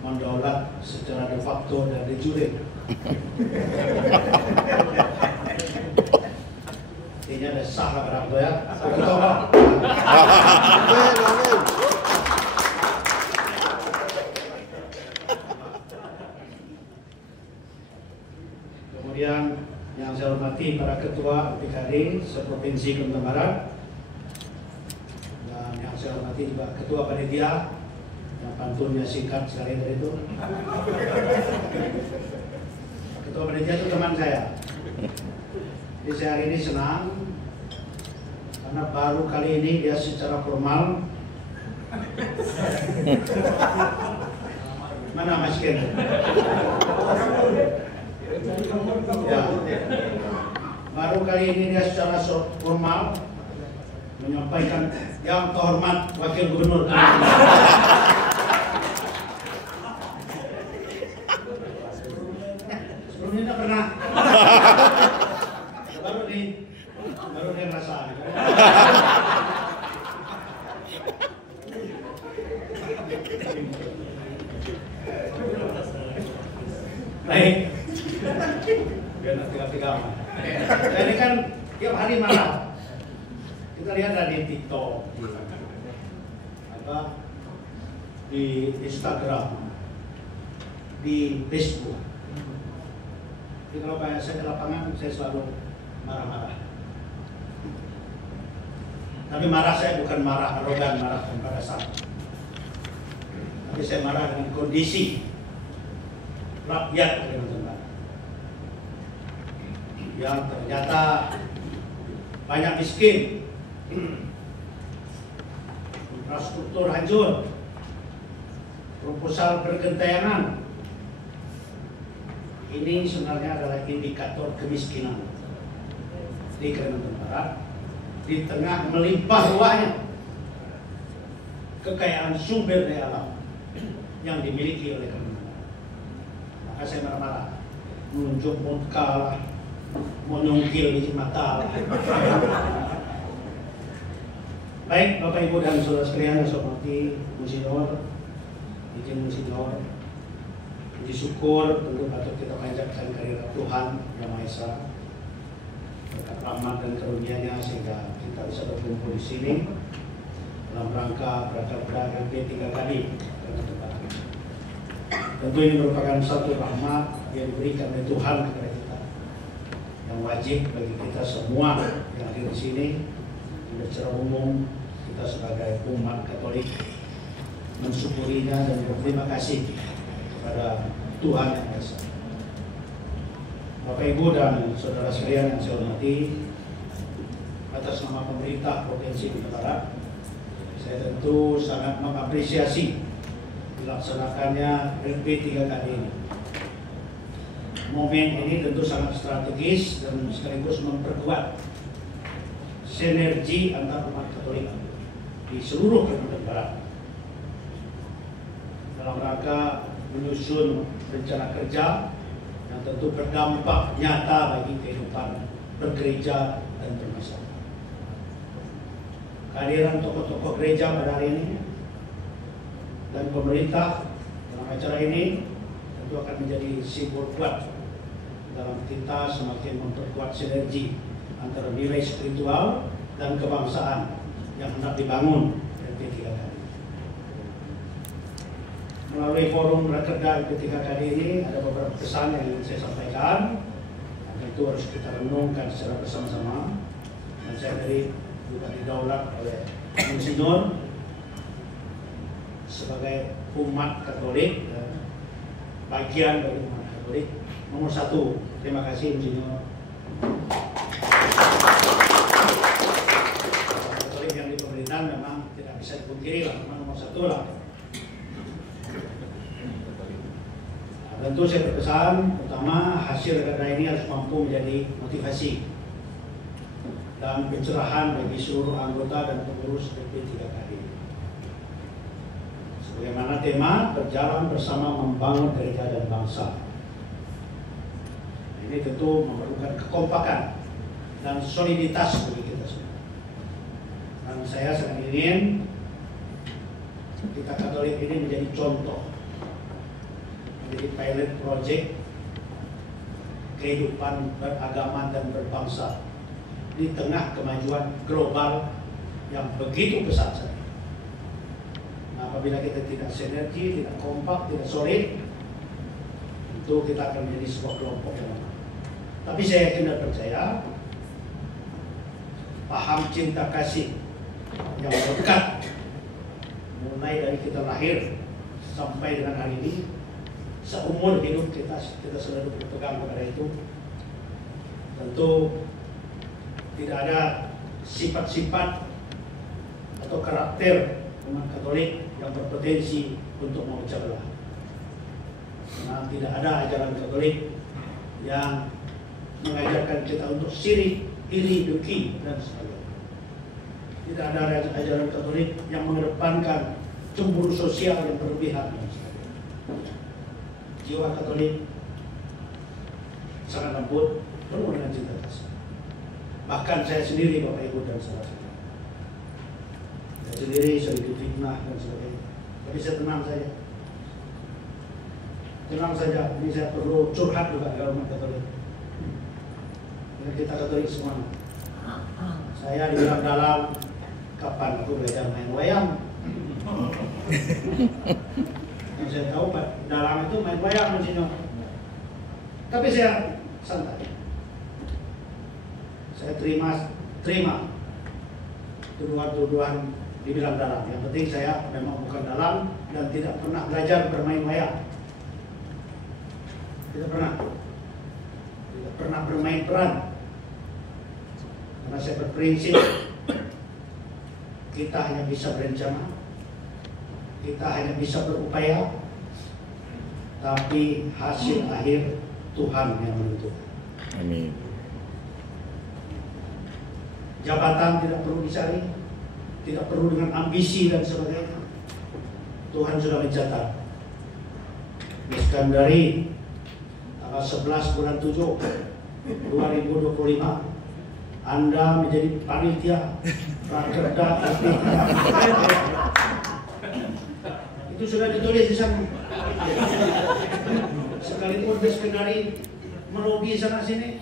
mendaulat secara de facto dan de jure. Ini ada sah berapa ya? Kemudian yang saya hormati para Ketua PKD seprovinsi Kalimantan Barat, dan yang saya hormati juga Ketua Panitia yang pantunnya singkat sekali dari itu. Ketua Panitia itu teman saya. Jadi saya hari ini senang karena baru kali ini dia secara formal. Mana Mas Ken? Ya. Baru kali ini dia secara formal menyampaikan yang terhormat Wakil Gubernur. Sebelumnya tidak pernah. Baru dia merasa. Baik. Biar tiga-tiga. Ini kan tiap hari marah. Kita lihat ada di TikTok, di Instagram, di Facebook. Jadi kalau saya ke lapangan, saya selalu marah-marah. Tapi marah saya bukan marah arogan, marah tanpa dasar. Tapi saya marah dengan kondisi rakyat Kalimantan Barat yang ternyata banyak miskin, infrastruktur hancur, proposal bergentayangan. Ini sebenarnya adalah indikator kemiskinan di Kalimantan Barat di tengah melimpah ruahnya kekayaan sumber daya alam yang dimiliki oleh Kalimantan Barat. Maka saya marah-marah, menunjuk muka lah, menungkil biji mata lah. Baik Bapak Ibu dan saudara sekalian yang saya hormati, Monsignor, izin Monsignor, puji syukur tentu patut kita panjatkan kehadirat Tuhan Yang Maha Esa, berkat rahmat dan karunia-Nya sehingga kita bisa berkumpul di sini dalam rangka beracara LP3KD. Tentu ini merupakan satu rahmat yang diberikan oleh Tuhan kepada kita, yang wajib bagi kita semua yang hadir di sini. Secara umum kita sebagai umat Katolik mensyukurinya dan berterima kasih kepada Tuhan Yang Maha Esa. Bapak Ibu dan saudara sekalian yang saya hormati, atas nama pemerintah Provinsi Kalimantan Barat, saya tentu sangat mengapresiasi dilaksanakannya LP3KD ini. Momen ini tentu sangat strategis dan sekaligus memperkuat sinergi antar umat Katolik di seluruh Kalimantan Barat dalam rangka menyusun rencana kerja yang tentu berdampak nyata bagi kehidupan bergereja dan bermasyarakat. Kehadiran tokoh-tokoh gereja pada hari ini dan pemerintah dalam acara ini tentu akan menjadi simbol kuat dalam kita semakin memperkuat sinergi antara nilai spiritual dan kebangsaan yang hendak dibangun LP3KD. Melalui forum Rakerda LP3KD ini ada beberapa pesan yang ingin saya sampaikan, dan itu harus kita renungkan secara bersama-sama. Dan saya dari juga didaulat oleh Monsignor sebagai umat Katolik, bagian dari umat Katolik. Nomor satu, terima kasih Monsignor. Katolik yang di pemerintahan memang tidak bisa dipungkiri lah, nomor satu lah. Tentu saya berpesan, pertama hasil rakerda ini harus mampu menjadi motivasi dan pencerahan bagi seluruh anggota dan pengurus LP3KD. Sebagaimana tema berjalan bersama membangun gereja dan bangsa. Ini tentu memerlukan kekompakan dan soliditas bagi kita semua. Dan saya sangat ingin kita Katolik ini menjadi contoh, menjadi pilot project kehidupan beragama dan berbangsa di tengah kemajuan global yang begitu pesat saja. Nah, apabila kita tidak sinergi, tidak kompak, tidak solid, tentu kita akan menjadi sebuah kelompok yang lemah. Tapi saya yakin dan percaya paham cinta kasih yang lekat mulai dari kita lahir sampai dengan hari ini, seumur hidup kita selalu berpegang kepada itu. Tentu tidak ada sifat-sifat atau karakter umat Katolik yang berpotensi untuk memecah belah. Karena tidak ada ajaran Katolik yang mengajarkan kita untuk sirik, iri, dengki, dan sebagainya. Tidak ada ajaran Katolik yang mengedepankan cemburu sosial yang berlebihan dan sebagainya. Jiwa Katolik sangat lembut, penuh dengan cinta kasih. Bahkan saya sendiri, Bapak Ibu dan saudara-saudara, saya sendiri sedikit fitnah dan sebagainya, tapi saya tenang saja. Tenang saja, ini saya perlu curhat juga di umat Katolik. Dan kita Katolik semua. Saya dibilang dalam, kapan aku belajar main wayang? Yang saya tahu Pak, dalam itu main wayang Monsignor. Tapi saya santai. Saya terima tuduhan dibilang dalam. Yang penting saya memang bukan dalam dan tidak pernah belajar bermain wayang. Tidak pernah bermain peran. Karena saya berprinsip kita hanya bisa berencana, kita hanya bisa berupaya, tapi hasil akhir Tuhan yang menentukan. Amin. Jabatan tidak perlu dicari, tidak perlu dengan ambisi dan sebagainya. Tuhan sudah mencatat. Iskandari tanggal 11 bulan 7 2025 Anda menjadi panitia Rakerda LP3. Itu sudah ditulis di sana. Sekalipun Iskandari melobi sana sini,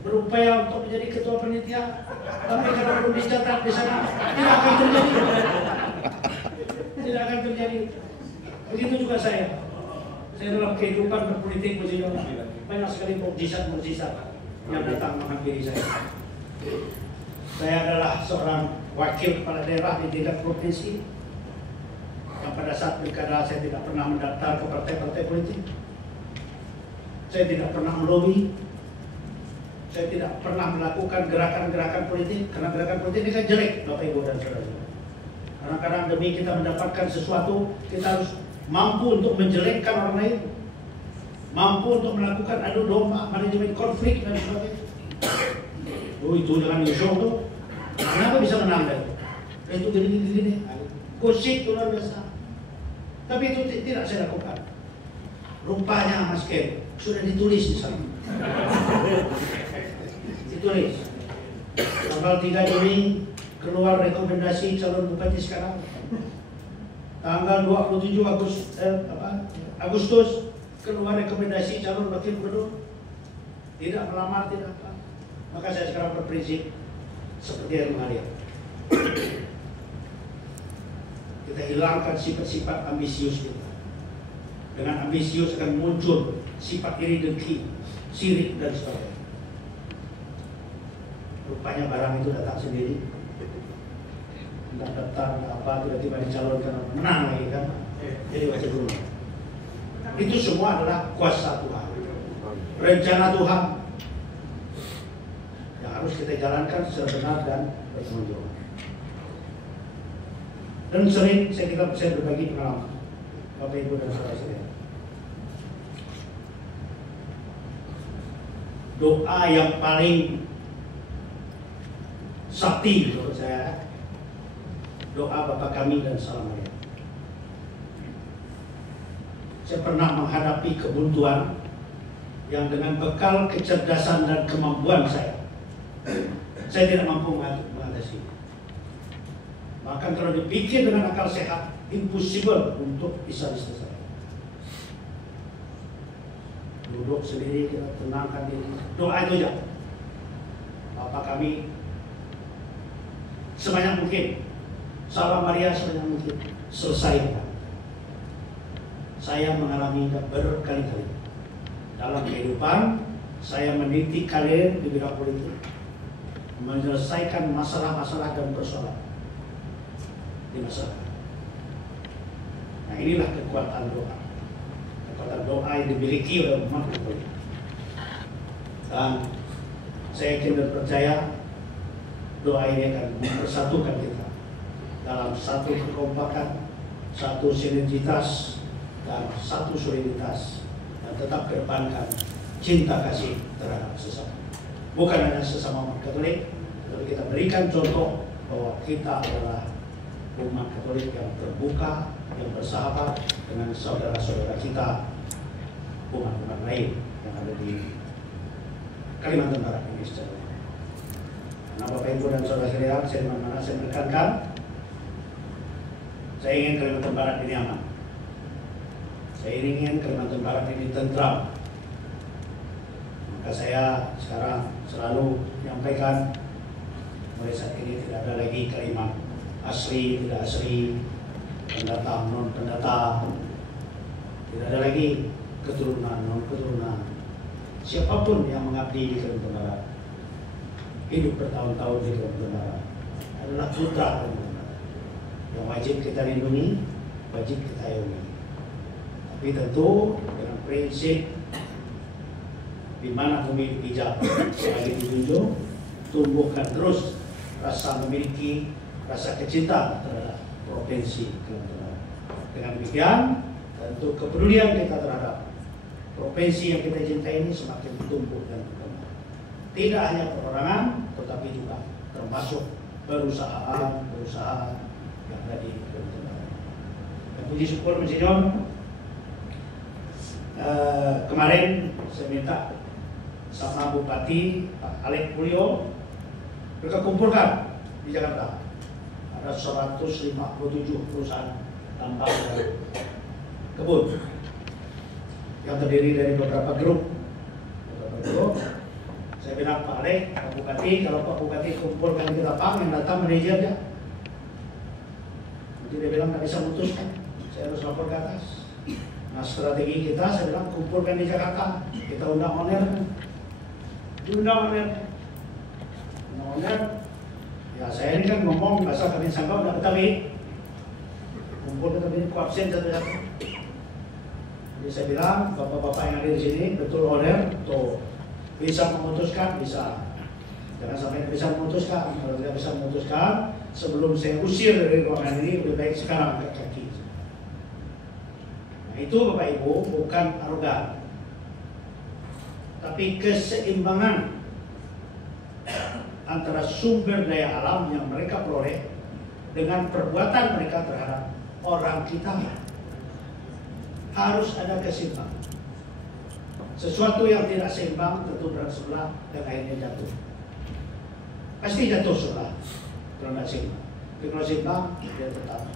berupaya untuk menjadi ketua panitia, tapi kalau belum dicatat di sana tidak akan terjadi. Tidak akan terjadi. Begitu juga saya. Saya dalam kehidupan berpolitik banyak sekali mukjizat yang datang menghampiri saya. Saya adalah seorang wakil kepala daerah di tingkat provinsi yang pada saat pilkada saya tidak pernah mendaftar ke partai-partai politik. Saya tidak pernah melobi. Saya tidak pernah melakukan gerakan-gerakan politik, karena gerakan politik ini kan jelek, Bapak Ibu dan Saudara. Kadang-kadang demi kita mendapatkan sesuatu, kita harus mampu untuk menjelekkan orang lain, mampu untuk melakukan adu domba, manajemen konflik dan sebagainya. Oh itu jangan isu tuh, kenapa bisa menang deh? Itu gini-gini, kusik luar biasa. Tapi itu tidak saya lakukan. Rupanya Mas Ken sudah ditulis di sana. Ditulis tanggal 3 Juni keluar rekomendasi calon bupati sekarang. Tanggal 27 Agustus keluar rekomendasi calon wakil gubernur. Tidak melamar, tidak apa. Maka saya sekarang berprinsip seperti yang mengalir. Kita hilangkan sifat-sifat ambisius kita. Dengan ambisius akan muncul sifat iri dengki, sirik dan sebagainya. Rupanya barang itu datang sendiri. Tidak daftar, apa, tiba-tiba dicalonkan, menang lagi kan. Jadi wakil gubernur. Itu semua adalah kuasa Tuhan, rencana Tuhan yang harus kita jalankan secara benar dan bertanggung jawab. Dan sering saya berbagi pengalaman, Bapak Ibu dan saudara saya. Doa yang paling sakti menurut saya, doa Bapa Kami dan Salam Maria. Saya pernah menghadapi kebuntuan yang dengan bekal kecerdasan dan kemampuan saya tidak mampu mengatasi. Bahkan kalau dipikir dengan akal sehat, impossible untuk bisa diselesaikan. Duduk sendiri, kita tenangkan diri, doa itu aja. Bapa Kami sebanyak mungkin, Salam Maria sebanyak mungkin, selesaikan. Saya mengalami berkali-kali dalam kehidupan. Saya meniti karir di bidang politik, menyelesaikan masalah-masalah dan persoalan di masyarakat. Nah inilah kekuatan doa, kekuatan doa yang dimiliki oleh umat Katolik. Dan saya yakin dan percaya doa ini akan mempersatukan kita dalam satu kekompakan, satu sinergitas, dan satu soliditas, dan tetap kedepankan cinta kasih terhadap sesama. Bukan hanya sesama umat Katolik, tapi kita berikan contoh bahwa kita adalah umat Katolik yang terbuka, yang bersahabat dengan saudara-saudara kita, umat-umat lain yang ada di Kalimantan Barat ini secara umum. Karena Bapak Ibu dan saudara sekalian, saya dimana saya menekankan, saya ingin Kalimantan Barat ini aman. Saya ingin Kalimantan Barat ini tentram. Maka saya sekarang selalu menyampaikan, mulai saat ini tidak ada lagi kalimat asli, tidak asli, pendatang, non pendatang, tidak ada lagi keturunan, non keturunan. siapapun yang mengabdi di Kalimantan Barat, hidup bertahun-tahun di Kalimantan Barat, adalah putra Kalimantan Barat yang wajib kita lindungi, wajib kita ayomi. Tapi tentu dengan prinsip di mana bumi bijak sebagai dijunjung, tumbuhkan terus rasa memiliki rasa kecintaan terhadap provinsi Kalimantan Barat. Dengan demikian, tentu kepedulian kita terhadap provinsi yang kita cintai ini semakin tumbuh dan berkembang. Tidak hanya perorangan, tetapi juga termasuk perusahaan yang ada di Kalimantan Barat. Dan puji syukur Monsinyur, kemarin saya minta sama Bupati Pak Alek Mulyo, mereka kumpulkan di Jakarta ada 157 perusahaan tambang dan kebun yang terdiri dari beberapa grup. Saya bilang Pak Alek, Pak Bupati, kalau Pak Bupati kumpulkan kita Pak, yang datang manajernya. Nanti dia bilang nggak bisa memutuskan, saya harus lapor ke atas. Nah, strategi kita, saya bilang kumpulkan di Jakarta, kita undang owner, ya saya ini kan ngomong bahasa kami sangka udah Betawi, kumpul ke tempat ini kuabsen satu-satu. Jadi saya bilang bapak-bapak yang ada di sini betul owner, tuh bisa memutuskan, bisa. Jangan sampai tidak bisa memutuskan. Kalau tidak bisa memutuskan, sebelum saya usir dari ruangan ini, lebih baik sekarang angkat kaki. Nah itu Bapak Ibu bukan arogan, tapi keseimbangan antara sumber daya alam yang mereka peroleh dengan perbuatan mereka terhadap orang kita. Harus ada keseimbangan. Sesuatu yang tidak seimbang tentu berat sebelah dan akhirnya jatuh. Pasti jatuh sebelah kalau tidak seimbang. Tapi kalau seimbang dia tetap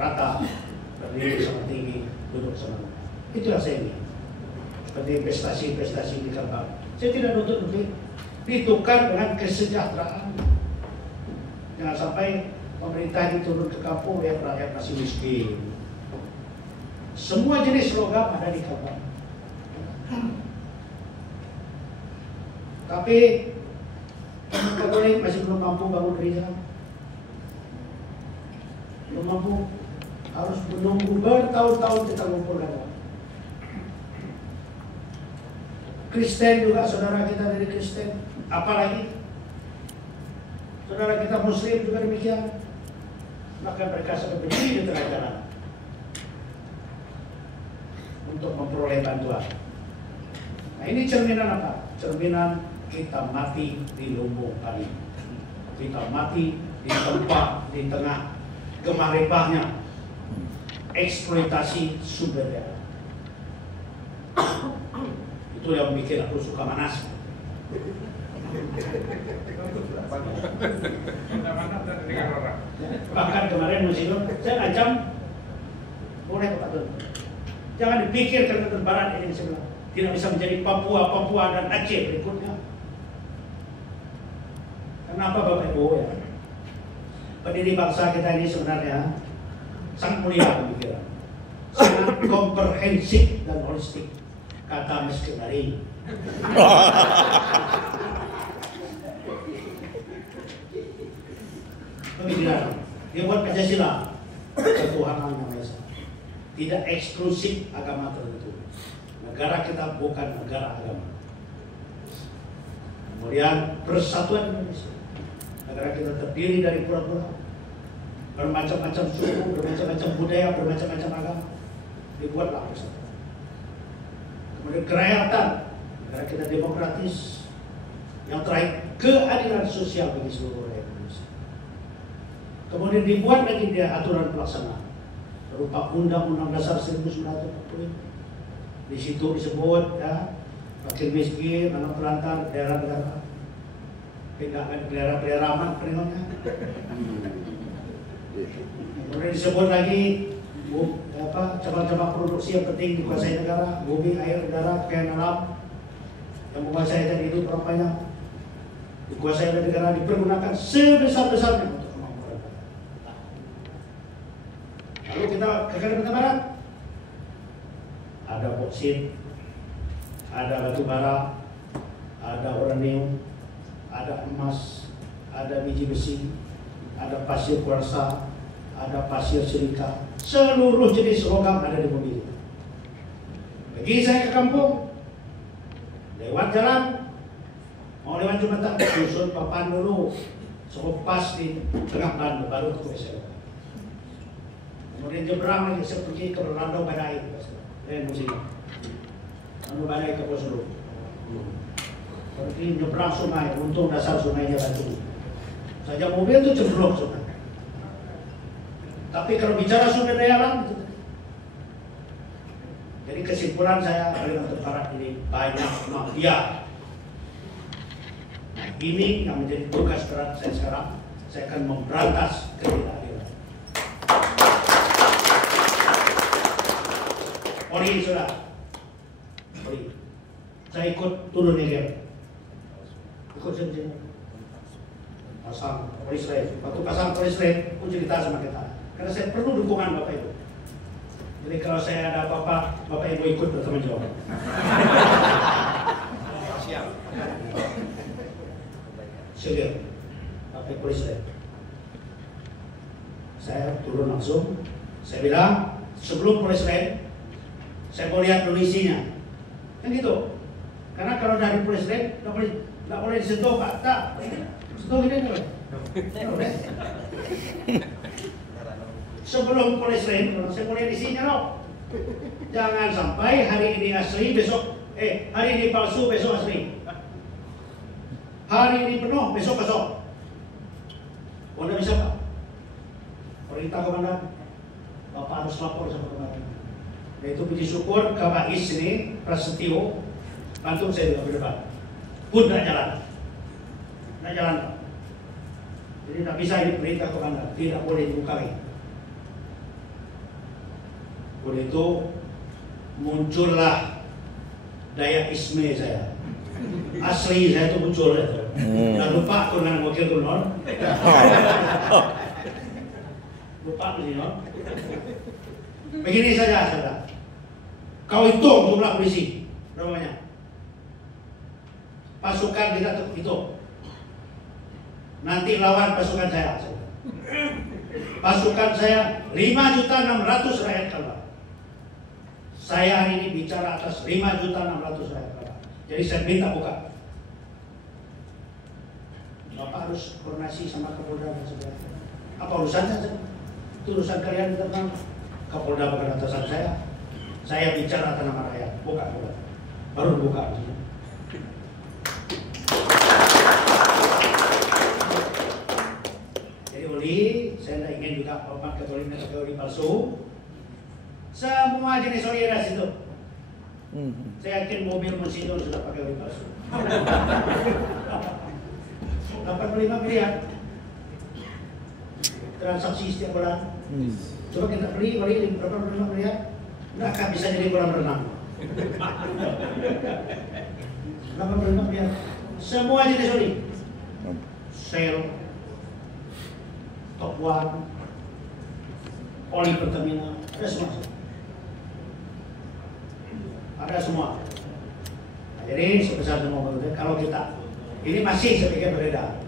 rata, berdiri sama tinggi, duduk sama rendah. Itulah saya ingin. Seperti investasi-investasi di Kalbar. Saya tidak nuntut-nuntut, ditukar dengan kesejahteraan. Jangan sampai pemerintah diturun ke kampung ya rakyat masih miskin. Semua jenis logam ada di Kalbar. Tapi Katolik masih belum mampu bangun gereja, belum mampu, harus menunggu bertahun-tahun kita ngumpulkan uang. Kristen juga saudara kita dari Kristen, apalagi saudara kita Muslim juga demikian. Maka mereka sampai berdiri di tengah jalan untuk memperoleh bantuan. Nah ini cerminan apa? Cerminan kita mati di lumbung kali. Kita mati di tempat, di tengah gemaripahnya eksploitasi sumber daya. Itu yang bikin aku suka manas. Bahkan kemarin Monsinyur, saya ngancam, boleh Pak Tun, jangan dipikir Kalimantan Barat ini sebelah tidak bisa menjadi Papua dan Aceh berikutnya. Kenapa Bapak Ibu ya? Pendiri bangsa kita ini sebenarnya sangat mulia pemikiran, sangat komprehensif dan holistik. Kata Meskenari. Pemikiran dia buat Pancasila, ketuhanan yang Maha Esa, tidak eksklusif agama tertentu. Negara kita bukan negara agama. Kemudian persatuan Indonesia. Negara kita terdiri dari pura-pura, bermacam-macam suku, bermacam-macam budaya, bermacam-macam agama. Dibuatlah persatuan. Kemudian kerakyatan, negara kita demokratis. Yang terakhir, keadilan sosial bagi seluruh rakyat Indonesia. Kemudian dibuat lagi dia aturan pelaksana berupa Undang-Undang Dasar 1945. Di situ disebut ya, fakir miskin, anak terlantar, daerah negara. Pindahkan daerah aman peringatnya. Kemudian disebut lagi cabang-cabang produksi yang penting dikuasai negara, bumi, air, udara, kekayaan alam yang menguasai dan hidup orang banyak dikuasai oleh negara, dipergunakan sebesar-besarnya untuk kemampuan. Lalu kita ke Kalimantan Barat, ada boksit, ada batu bara, ada uranium, ada emas, ada biji besi, ada pasir kuarsa, ada pasir silika, seluruh jenis logam ada di mobil. Pergi saya ke kampung, lewat jalan, mau lewat jembatan, susun papan dulu, pas di tengah ban, baru ke WC. Kemudian nyebrang lagi, saya pergi ke Rando Badai, musim. Rando Badai ke Posoro. Pergi nyebrang sungai, untung dasar sungainya batu. Saja mobil itu cemplung sungai. Tapi kalau bicara sumber daya alam, jadi kesimpulan saya Kalimantan Barat ini banyak mafia. Nah, ini yang menjadi tugas berat saya sekarang. Saya akan memberantas ketidakadilan. Polri sudah, Polri. Saya ikut turun Niger, ikut sendiri. Pasang polis lain, waktu pasang polis lain, aku cerita sama kita. Karena saya perlu dukungan Bapak Ibu. Jadi kalau saya ada apa-apa, Bapak Ibu ikut bertanggung jawab. Siap. Siap. Bapak polis lain. Saya turun langsung. Saya bilang sebelum polis lain, saya mau lihat dulu isinya. Kan gitu. Karena kalau dari polis lain, nggak boleh disentuh Pak. Tak. Sentuh ini nggak boleh. Sebelum polis lain, saya mau lihat isinya loh. Jangan sampai hari ini asli, besok hari ini palsu, besok asli. Hari ini penuh, besok kosong. Udah bisa Pak? Perintah komandan, Bapak harus lapor sama komandan. Yaitu puji syukur Kabais ini, Prasetyo, bantu saya juga berdebat. Pun tidak jalan. Tidak jalan Pak. Jadi tidak bisa ini perintah komandan, tidak boleh dibuka lagi. Oleh itu muncullah daya isme saya. Asli saya itu muncul itu. Dan lupa aku dengan wakil gubernur. Lupa begini non. Begini saja saudara. Kau hitung jumlah polisi berapa banyak? Pasukan kita hitung. Nanti lawan pasukan saya. Pasukan saya 5.600.000 rakyat kalbar. Saya hari ini bicara atas 5.600.000 rakyat kalbar. Jadi saya minta buka. Bapak harus koordinasi sama Kapolda dan sebagainya. Apa urusannya? Itu urusan kalian internal. Kapolda bukan atasan saya. Saya bicara atas nama rakyat. Buka. Baru buka. Jadi Oli, saya tidak ingin juga hormat kategori palsu. Semua jenis oli ada situ. Saya yakin mobil Monsignor sudah pakai oli palsu. 85 miliar transaksi setiap bulan. Coba kita beli oli berapa 85 miliar, nggak akan bisa jadi kolam renang. 85 miliar, semua jenis oli, Shell, Top One, oli Pertamina, ada semua. Ada semua. Nah, jadi sebesar semua kalau kita ini masih saya pikir berbeda.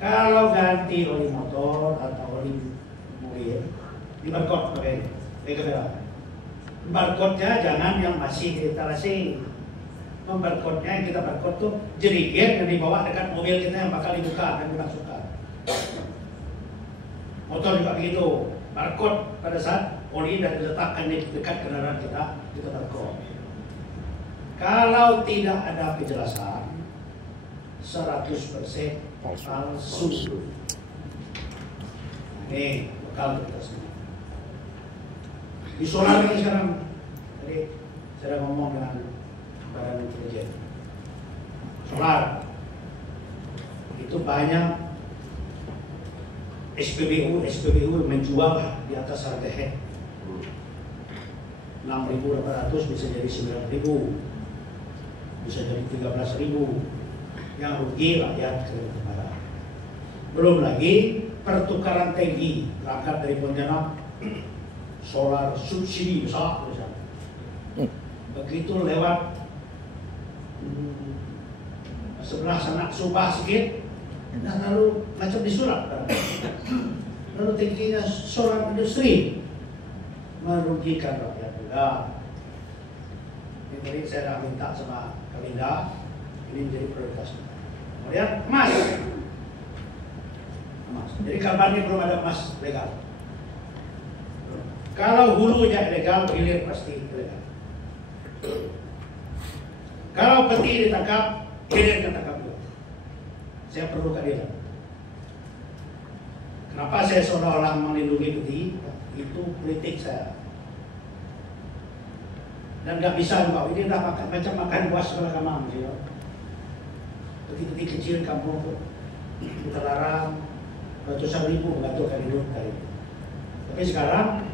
Kalau ganti oli motor atau oli mobil, di barcode pakai kamera. Barcode-nya jangan yang masih diinstalasi. Barcode-nya yang kita barcode tuh jerigen yang dibawa dekat mobil kita yang bakal dibuka dan dimasukkan. Motor juga begitu. Barcode pada saat oli dan diletakkan di dekat kendaraan kita barcode. Kalau tidak ada kejelasan 100% palsu. Ini bekal kita semua. Di solar ini sekarang, tadi saya ngomong dengan Badan Intelijen. Solar itu banyak SPBU menjual di atas harga head. 6.800 bisa jadi 9.000, bisa jadi 13.000. Yang rugi rakyat Kalimantan Barat. Belum lagi pertukaran TNI berangkat dari Pontianak, solar subsidi besar. begitu lewat sebelah sana Subah sedikit, nah lalu macam disulap, lalu tingginya solar industri merugikan rakyat juga. Ini saya dah minta sama Kapinda, ini menjadi prioritas. Kemudian emas. Jadi kabarnya belum ada emas legal. Kalau hulunya ilegal, hilir pasti ilegal. Kalau peti ditangkap, hilir ditangkap juga. Saya perlu keadilan. Kenapa saya seolah-olah melindungi peti? Itu politik saya. Dan nggak bisa juga, ini udah macam makan buah sebelah kamar, peti-peti kecil kampung tuh kita larang, ratusan ribu mengaturkan hidup dari itu. Tapi sekarang,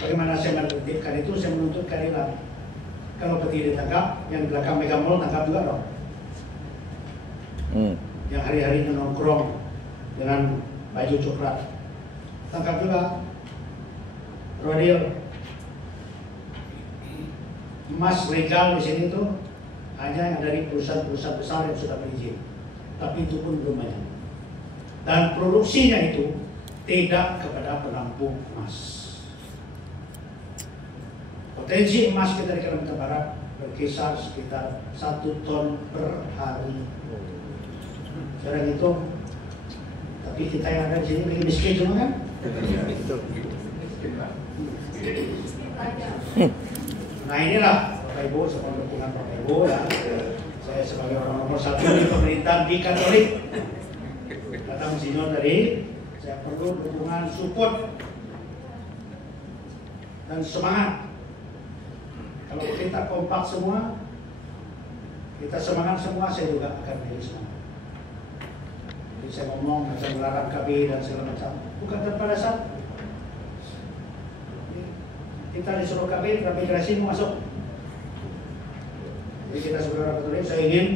bagaimana saya menertibkan itu, saya menuntut keadilan. Kalau peti ditangkap, yang di belakang Mega Mall tangkap juga dong. Yang hari-harinya nongkrong dengan baju coklat, tangkap juga. Rodil, emas legal di sini tuh hanya yang dari perusahaan-perusahaan besar yang sudah berizin, tapi itu pun belum banyak. Dan produksinya itu tidak kepada penampung emas. Potensi emas kita di Kalimantan Barat berkisar sekitar 1 ton per hari. Sekarang itu, tapi kita yang ada di sini lagi miskin semua kan? Nah inilah Bapak Ibu, sebagai dukungan Bapak Ibu ya. Saya sebagai orang nomor 1 di pemerintahan di Katolik, kata Monsinyur tadi, saya perlu dukungan, support dan semangat. Kalau kita kompak semua, kita semangat semua, saya juga akan menjadi semangat. Jadi saya ngomong macam melarang KB dan segala macam, bukan tanpa dasar. Kita disuruh KB, transmigrasi mau masuk. Jadi kita sebagai orang Katolik, saya ingin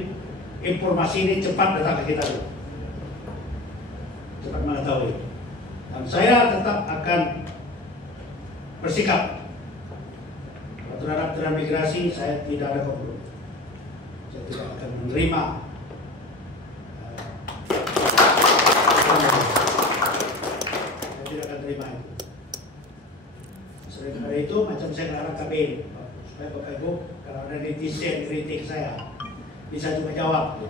informasi ini cepat datang ke kita dulu, cepat mengetahui. Dan saya tetap akan bersikap. Terhadap transmigrasi saya tidak ada kompromi. Saya tidak akan menerima. Saya tidak akan terima itu. Selain dari itu, macam saya melarang KB, supaya Bapak Ibu kalau ada netizen kritik saya bisa cuma jawab.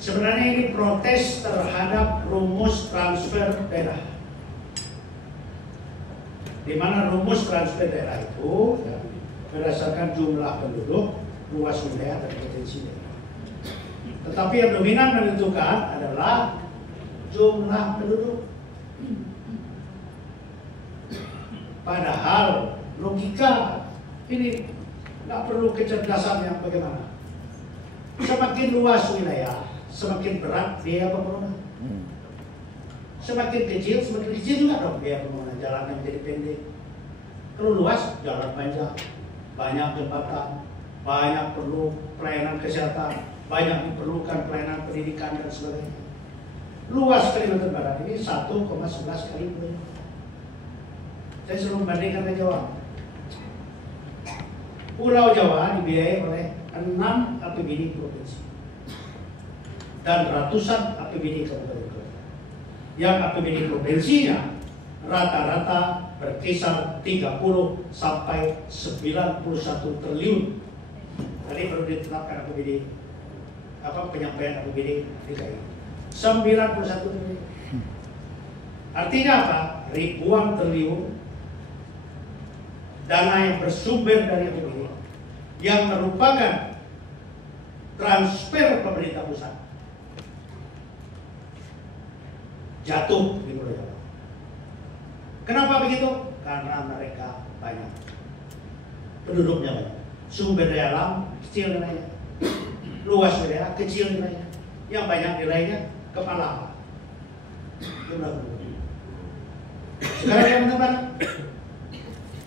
Sebenarnya ini protes terhadap rumus transfer daerah. Di mana rumus transfer daerah itu ya, berdasarkan jumlah penduduk, luas wilayah dan potensi daerah. Tetapi yang dominan menentukan adalah jumlah penduduk. Padahal logika ini nggak perlu kecerdasan yang bagaimana. Semakin luas wilayah, semakin berat biaya pembangunan. Semakin kecil juga dong biaya pembangunan. Jalannya menjadi pendek. Kalau luas, jalan panjang, banyak jembatan, banyak perlu pelayanan kesehatan, banyak diperlukan pelayanan pendidikan dan sebagainya. Luas Kalimantan Barat ini 1,11 kali pulau. Saya selalu membandingkan dengan Jawa. Pulau Jawa dibiayai oleh 6 APBD provinsi dan ratusan APBD kabupaten kota. Yang APBD provinsinya rata-rata berkisar 30 sampai 91 triliun. Tadi baru ditetapkan APBD, penyampaian APBD DKI 91 triliun. Artinya apa? Ribuan triliun dana yang bersumber dari APBD yang merupakan transfer pemerintah pusat jatuh di Pulau Jawa. Kenapa begitu? Karena mereka banyak, penduduknya banyak, sumber daya alam kecil nilainya, luas wilayah kecil nilainya, yang banyak nilainya kepala. Sekarang yang teman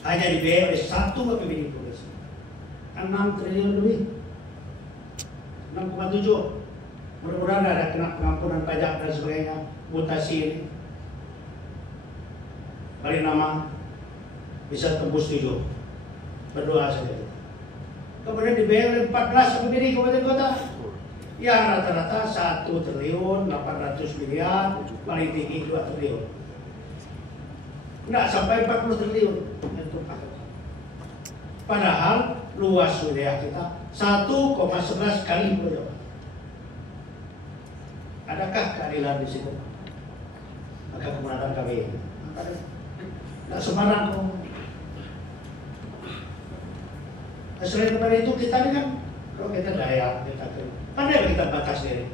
hanya dibiayai oleh 1 APBD provinsi 6 triliun lebih, 6,7. Mudah-mudahan ada kena pengampunan pajak dan sebagainya, mutasi ini, balik nama bisa tembus 7. Berdoa saja. Kemudian dibayar 14 APBD kabupaten kota. Ya rata-rata 1 triliun 800 miliar, paling tinggi 2 triliun. Nggak sampai 40 triliun. Padahal luas wilayah kita 1,11 kali Pulau Jawa. Adakah keadilan di situ? Maka kemenangan kami. Nggak sembarang kok. Selain daripada itu kita ini kan, kalau kita Dayak, kita pandai kita batas diri.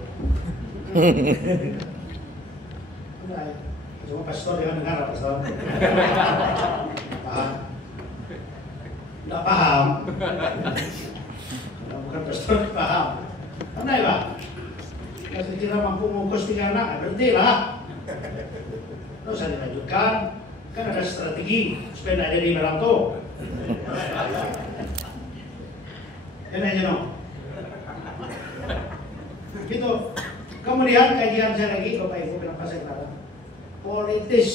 Cuma pastor jangan dengar pastor. Paham? Nggak paham. Bukan pastor paham. Pandai lah. Kalau kira mampu mengurus 3 anak, berhenti lah. Terus usah dilanjutkan. Kan ada strategi supaya tidak jadi merantau. Ini aja no. Gitu. Kemudian kajian saya lagi, Bapak Ibu, kenapa saya katakan politis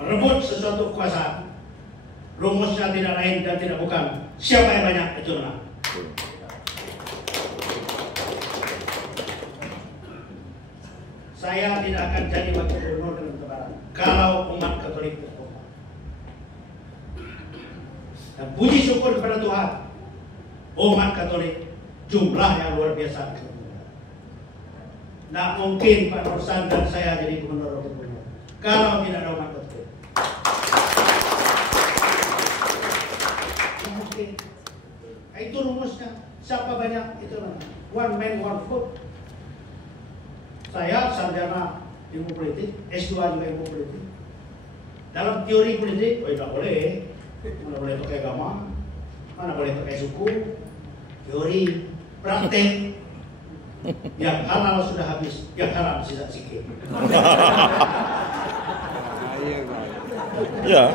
merebut sesuatu kekuasaan, rumusnya tidak lain dan tidak bukan siapa yang banyak itu menang. Saya tidak akan jadi wakil gubernur dengan Lebaran kalau umat Katolik berkoma. Dan puji syukur kepada Tuhan, umat Katolik jumlahnya luar biasa. Tidak mungkin Pak Nursan dan saya jadi gubernur wakil gubernur kalau tidak ada umat Katolik. Tidak mungkin. Itu rumusnya. Siapa banyak itu lah. One man one vote. Saya sarjana ilmu politik, S2 juga ilmu politik. Dalam teori politik, tidak boleh. Mana boleh pakai agama, mana boleh pakai suku, teori, praktek. Yang halal sudah habis, yang haram sisa sikit. Ya.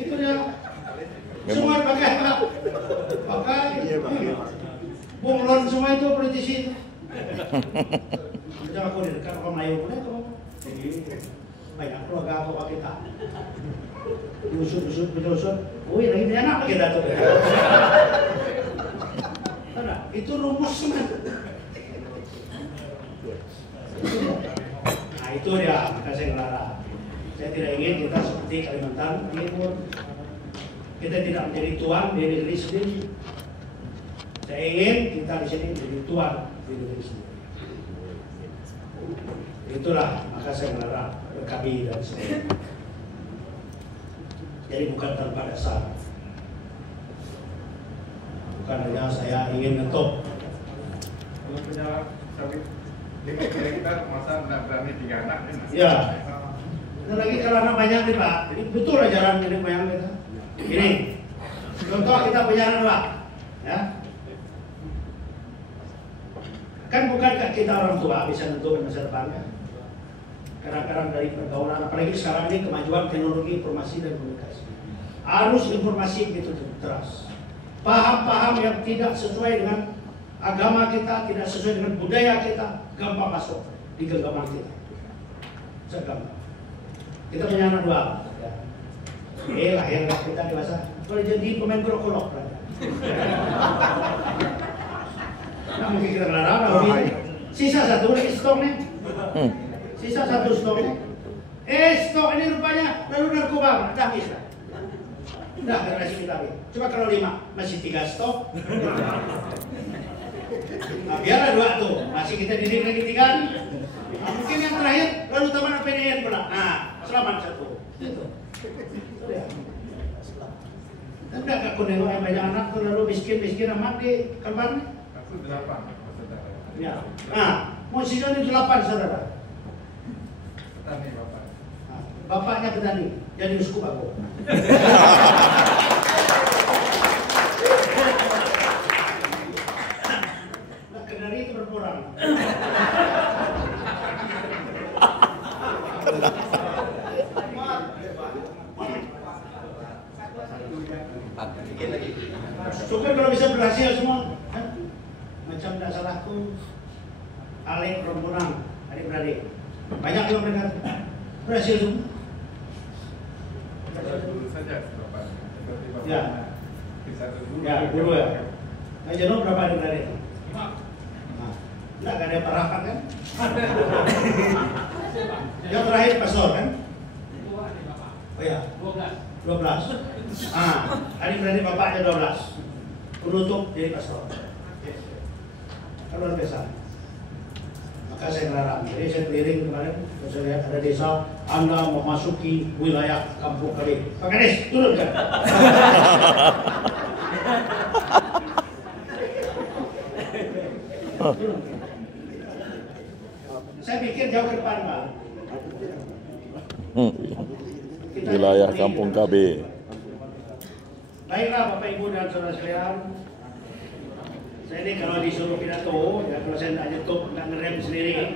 Itu dia. Semua pakai apa? Pakai. Bunglon semua itu politisi. Kita aku di dekat orang Melayu pun itu. Banyak keluarga aku kita. Diusut-usut, berusut. Wih, lagi dia anak kita tuh. Karena itu rumusnya. Nah itu dia, maka saya ngelarang. Saya tidak ingin kita seperti Kalimantan Timur. Kita tidak menjadi tuan di negeri sendiri. Saya ingin kita di sini menjadi tuan di negeri sendiri. Itulah maka saya melarang kami dan saya. Jadi bukan tanpa dasar. Bukan hanya saya ingin ngetop. Kalau punya sawit 5 hektar masa tidak berani 3 anak? Ya. Dan lagi kalau anak banyak nih Pak, jadi betul ajaran nenek moyang kita. Ini contoh kita punya anak Pak, ya. Kan bukankah kita orang tua bisa nentukan masa depannya? Kadang-kadang dari pergaulan, apalagi sekarang ini kemajuan teknologi informasi dan komunikasi. Arus informasi begitu deras. Paham-paham yang tidak sesuai dengan agama kita, tidak sesuai dengan budaya kita, gampang masuk di genggaman kita. Segampang. Kita punya anak 2. Ya. Lahir kita dewasa. Boleh jadi pemain golok-golok. Nah, mungkin kita ngelarang, sisa 1 lagi stok nih. Sisa 1 stok nih. Stok ini rupanya lalu narkoba, dah bisa. Dah generasi kita habis. Coba kalau 5 masih 3 stok. Nah, biarlah 2 tuh, masih kita didik lagi 3. Nah, mungkin yang terakhir lalu taman PDN pula. Nah, selamat 1. Itu. Dan udah gak nengok yang banyak anak tuh lalu miskin amat di Kalbar nih. 8. Ya. Nah, musisinya ini 8 saudara. Petani bapak. Nah, bapaknya petani, jadi uskup aku. Nah, kenari itu berkurang. Syukur kalau bisa berhasil semua. Macam tidak salahku, Alek Rompunang, adik-beradik. Banyak juga mereka Berhasil semua. Ya. Ya, dulu ya. Nah, Jenuh berapa adik-adik? 5. Enggak ada perakat kan? Yang terakhir pastor kan? Oh ya, 12. Adik-adik bapaknya 12. Penutup jadi pastor. Kan luar biasa. Maka saya ngelarang. Jadi saya keliling kemarin, saya lihat ada desa, Anda memasuki wilayah kampung kami. Pak Kades, turun kan? Saya pikir jauh ke depan, Pak. Wilayah Kampung KB. Baiklah Bapak Ibu dan saudara sekalian, saya ini kalau disuruh pidato, ya kalau saya tidak nyetup, nggak ngerem sendiri,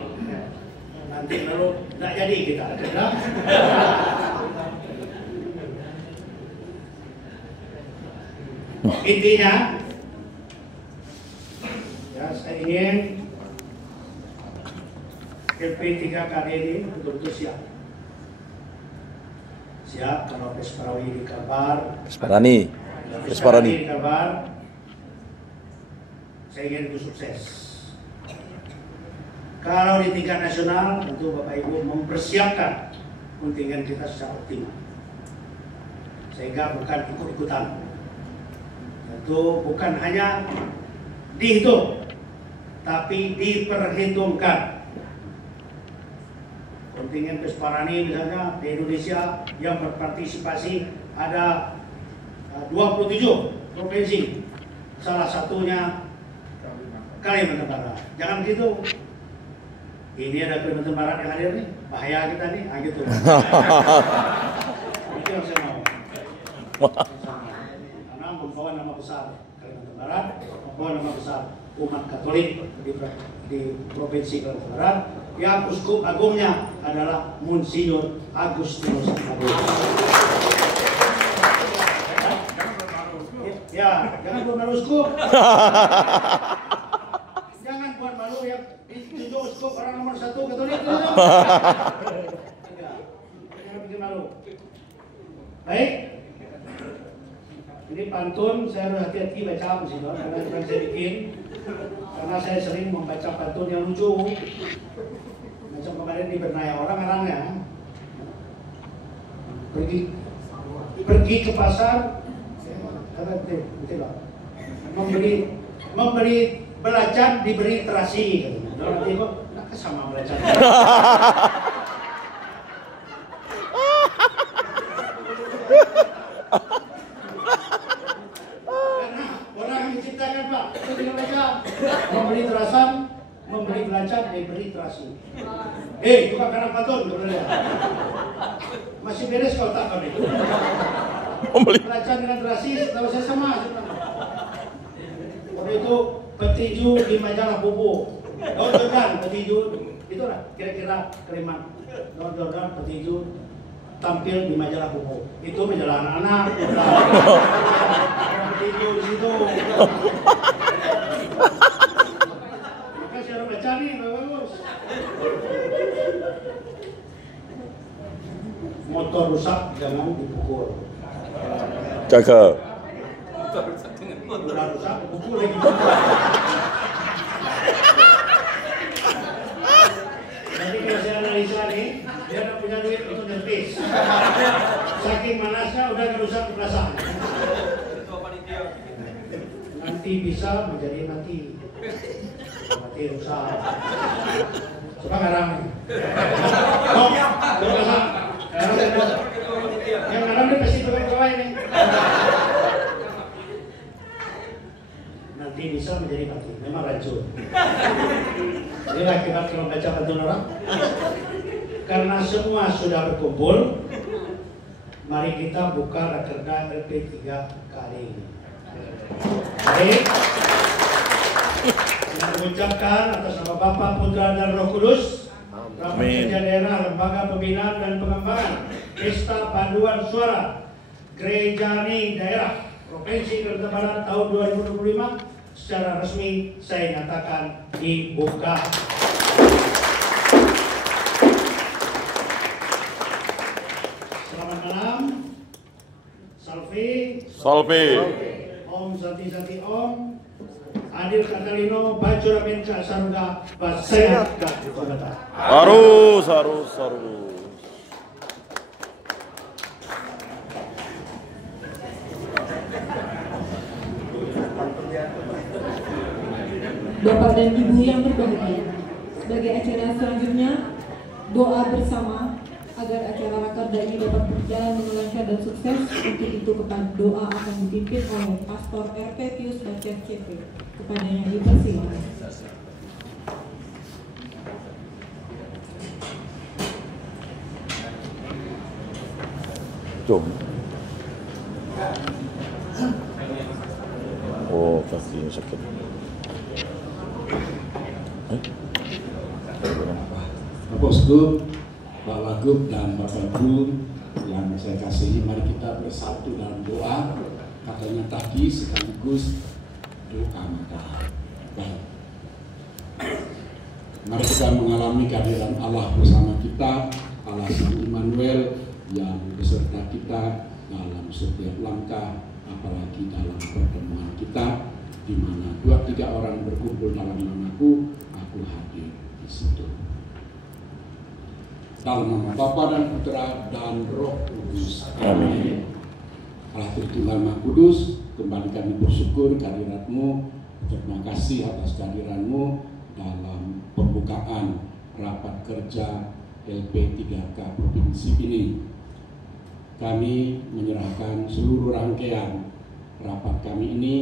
nanti lalu nggak jadi kita. Intinya, ya saya ingin LP3KD ini betul-betul siap. Siap kalau Pesparani dikabar. Pesparani. Dikabar. Saya ingin itu sukses. Kalau di tingkat nasional, tentu Bapak Ibu mempersiapkan kontingen kita secara optimal. Sehingga bukan ikut-ikutan. Tentu bukan hanya dihitung, tapi diperhitungkan. Kontingen Pesparani misalnya di Indonesia yang berpartisipasi ada 27 provinsi, salah satunya Kalimantan Barat. Jangan begitu. Ini ada Kalimantan Barat yang hadir nih, bahaya kita nih, gitu. Itu yang saya mau. Karena membawa nama besar Kalimantan Barat, membawa nama besar umat Katolik di provinsi Kalimantan Barat. Yang uskup agungnya adalah Monsinyur Agustinus Agung. Ya, jangan buat malu uskup. Jangan buat malu yang ditunjuk uskup orang nomor 1 Katolik itu. Jangan bikin malu. Baik. Ini pantun saya harus hati-hati baca sih, karena bukan saya bikin. Karena saya sering membaca pantun yang lucu. Macam kemarin di Bernaya orang-orangnya pergi ke pasar, memberi belacan diberi terasi. Nanti kok sama belacan. Karena orang yang menciptakan Pak, itu tidak baca memberi terasan, memberi belacan, diberi terasi. Bukan karena patun, masih beres kalau tak kau itu. Belacan dengan terasi, tahu saya sama. Waktu itu petinju di majalah Bobo, Daun Jordan petinju, itulah kira-kira kalimat Daun Jordan petinju tampil di majalah Bobo. Itu majalah anak-anak, petinju di situ. Maka saya harus baca nih, bagus. Motor rusak jangan dipukul. Cakep. Motor rusak dipukul lagi. Jadi kalau saya analisa nih, dia tidak punya duit untuk nyervis. Saking manasnya udah rusak perasaan. Nanti bisa menjadi mati rusak. Coba ngarang nih. Yang ngarang nih pasti pegawai nih. Nanti bisa menjadi mati. Memang racun. Inilah akibat kalau baca pantun orang. Karena semua sudah berkumpul, mari kita buka rakerda LP3 kali ini. Baik. Saya mengucapkan atas nama Bapa, Putra dan Roh Kudus, Rapat Kerja Daerah, Lembaga Pembinaan dan Pengembangan Pesta Paduan Suara Gerejani Daerah Provinsi Kalimantan Barat tahun 2025 secara resmi saya nyatakan dibuka. Salam. Salvi. Salve. Om Santi Santi Om. Adil Katalino Bajora Benca Saruga Basehat Gajubata. Harus, harus, harus. Bapak dan Ibu yang berbahagia, sebagai acara selanjutnya, doa bersama agar acara rakerda ini dapat berjalan dengan lancar dan sukses. Untuk itu kepada doa akan dipimpin oleh Pastor RP Pius Bacet CP. Kepadanya dipersilakan. Jom. Oh, kakinya sakit. Bapak Uskup, Pak Wagub, dan Bapak Ibu yang saya kasihi, mari kita bersatu dalam doa. Katanya tadi sekaligus doa maka baik. Mari kita mengalami kehadiran Allah bersama kita, Allah Sang Immanuel yang beserta kita dalam setiap langkah, apalagi dalam pertemuan kita, di mana 2-3 orang berkumpul dalam namaku, aku hadir di situ. Dalam nama Bapa dan Putra dan Roh Kudus. Amin. Allah Tritunggal Maha Kudus, kembali kami bersyukur kehadirat-Mu. Terima kasih atas kehadiran-Mu dalam pembukaan rapat kerja LP3K Provinsi ini. Kami menyerahkan seluruh rangkaian rapat kami ini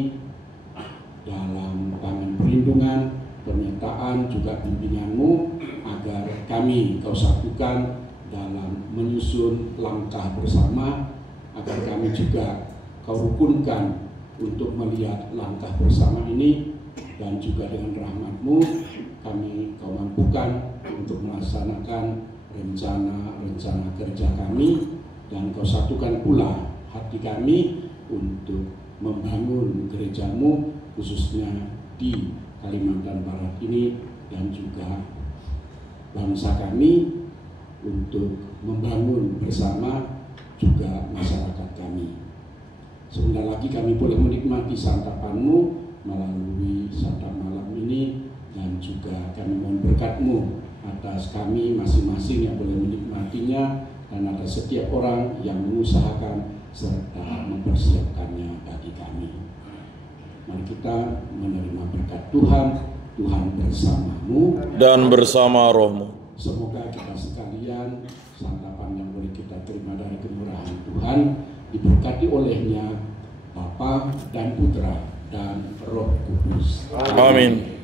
dalam tangan perlindungan, pernyataan juga bimbingan-Mu, agar kami Kau satukan dalam menyusun langkah bersama, agar kami juga Kau rukunkan untuk melihat langkah bersama ini, dan juga dengan rahmat-Mu kami Kau mampukan untuk melaksanakan rencana-rencana kerja kami, dan Kau satukan pula hati kami untuk membangun gereja-Mu khususnya di Kalimantan Barat ini, dan juga bangsa kami untuk membangun bersama juga masyarakat kami. Sebentar lagi kami boleh menikmati santapan-Mu melalui santap malam ini, dan juga kami mohon berkat-Mu atas kami masing-masing yang boleh menikmatinya, dan atas setiap orang yang mengusahakan serta mempersiapkannya bagi kami. Mari kita menerima berkat Tuhan. Tuhan bersama-Mu Dan bersama rohmu. Semoga kita sekalian santapan yang boleh kita terima dari kemurahan Tuhan diberkati olehnya Bapa dan Putra dan Roh Kudus. Amin.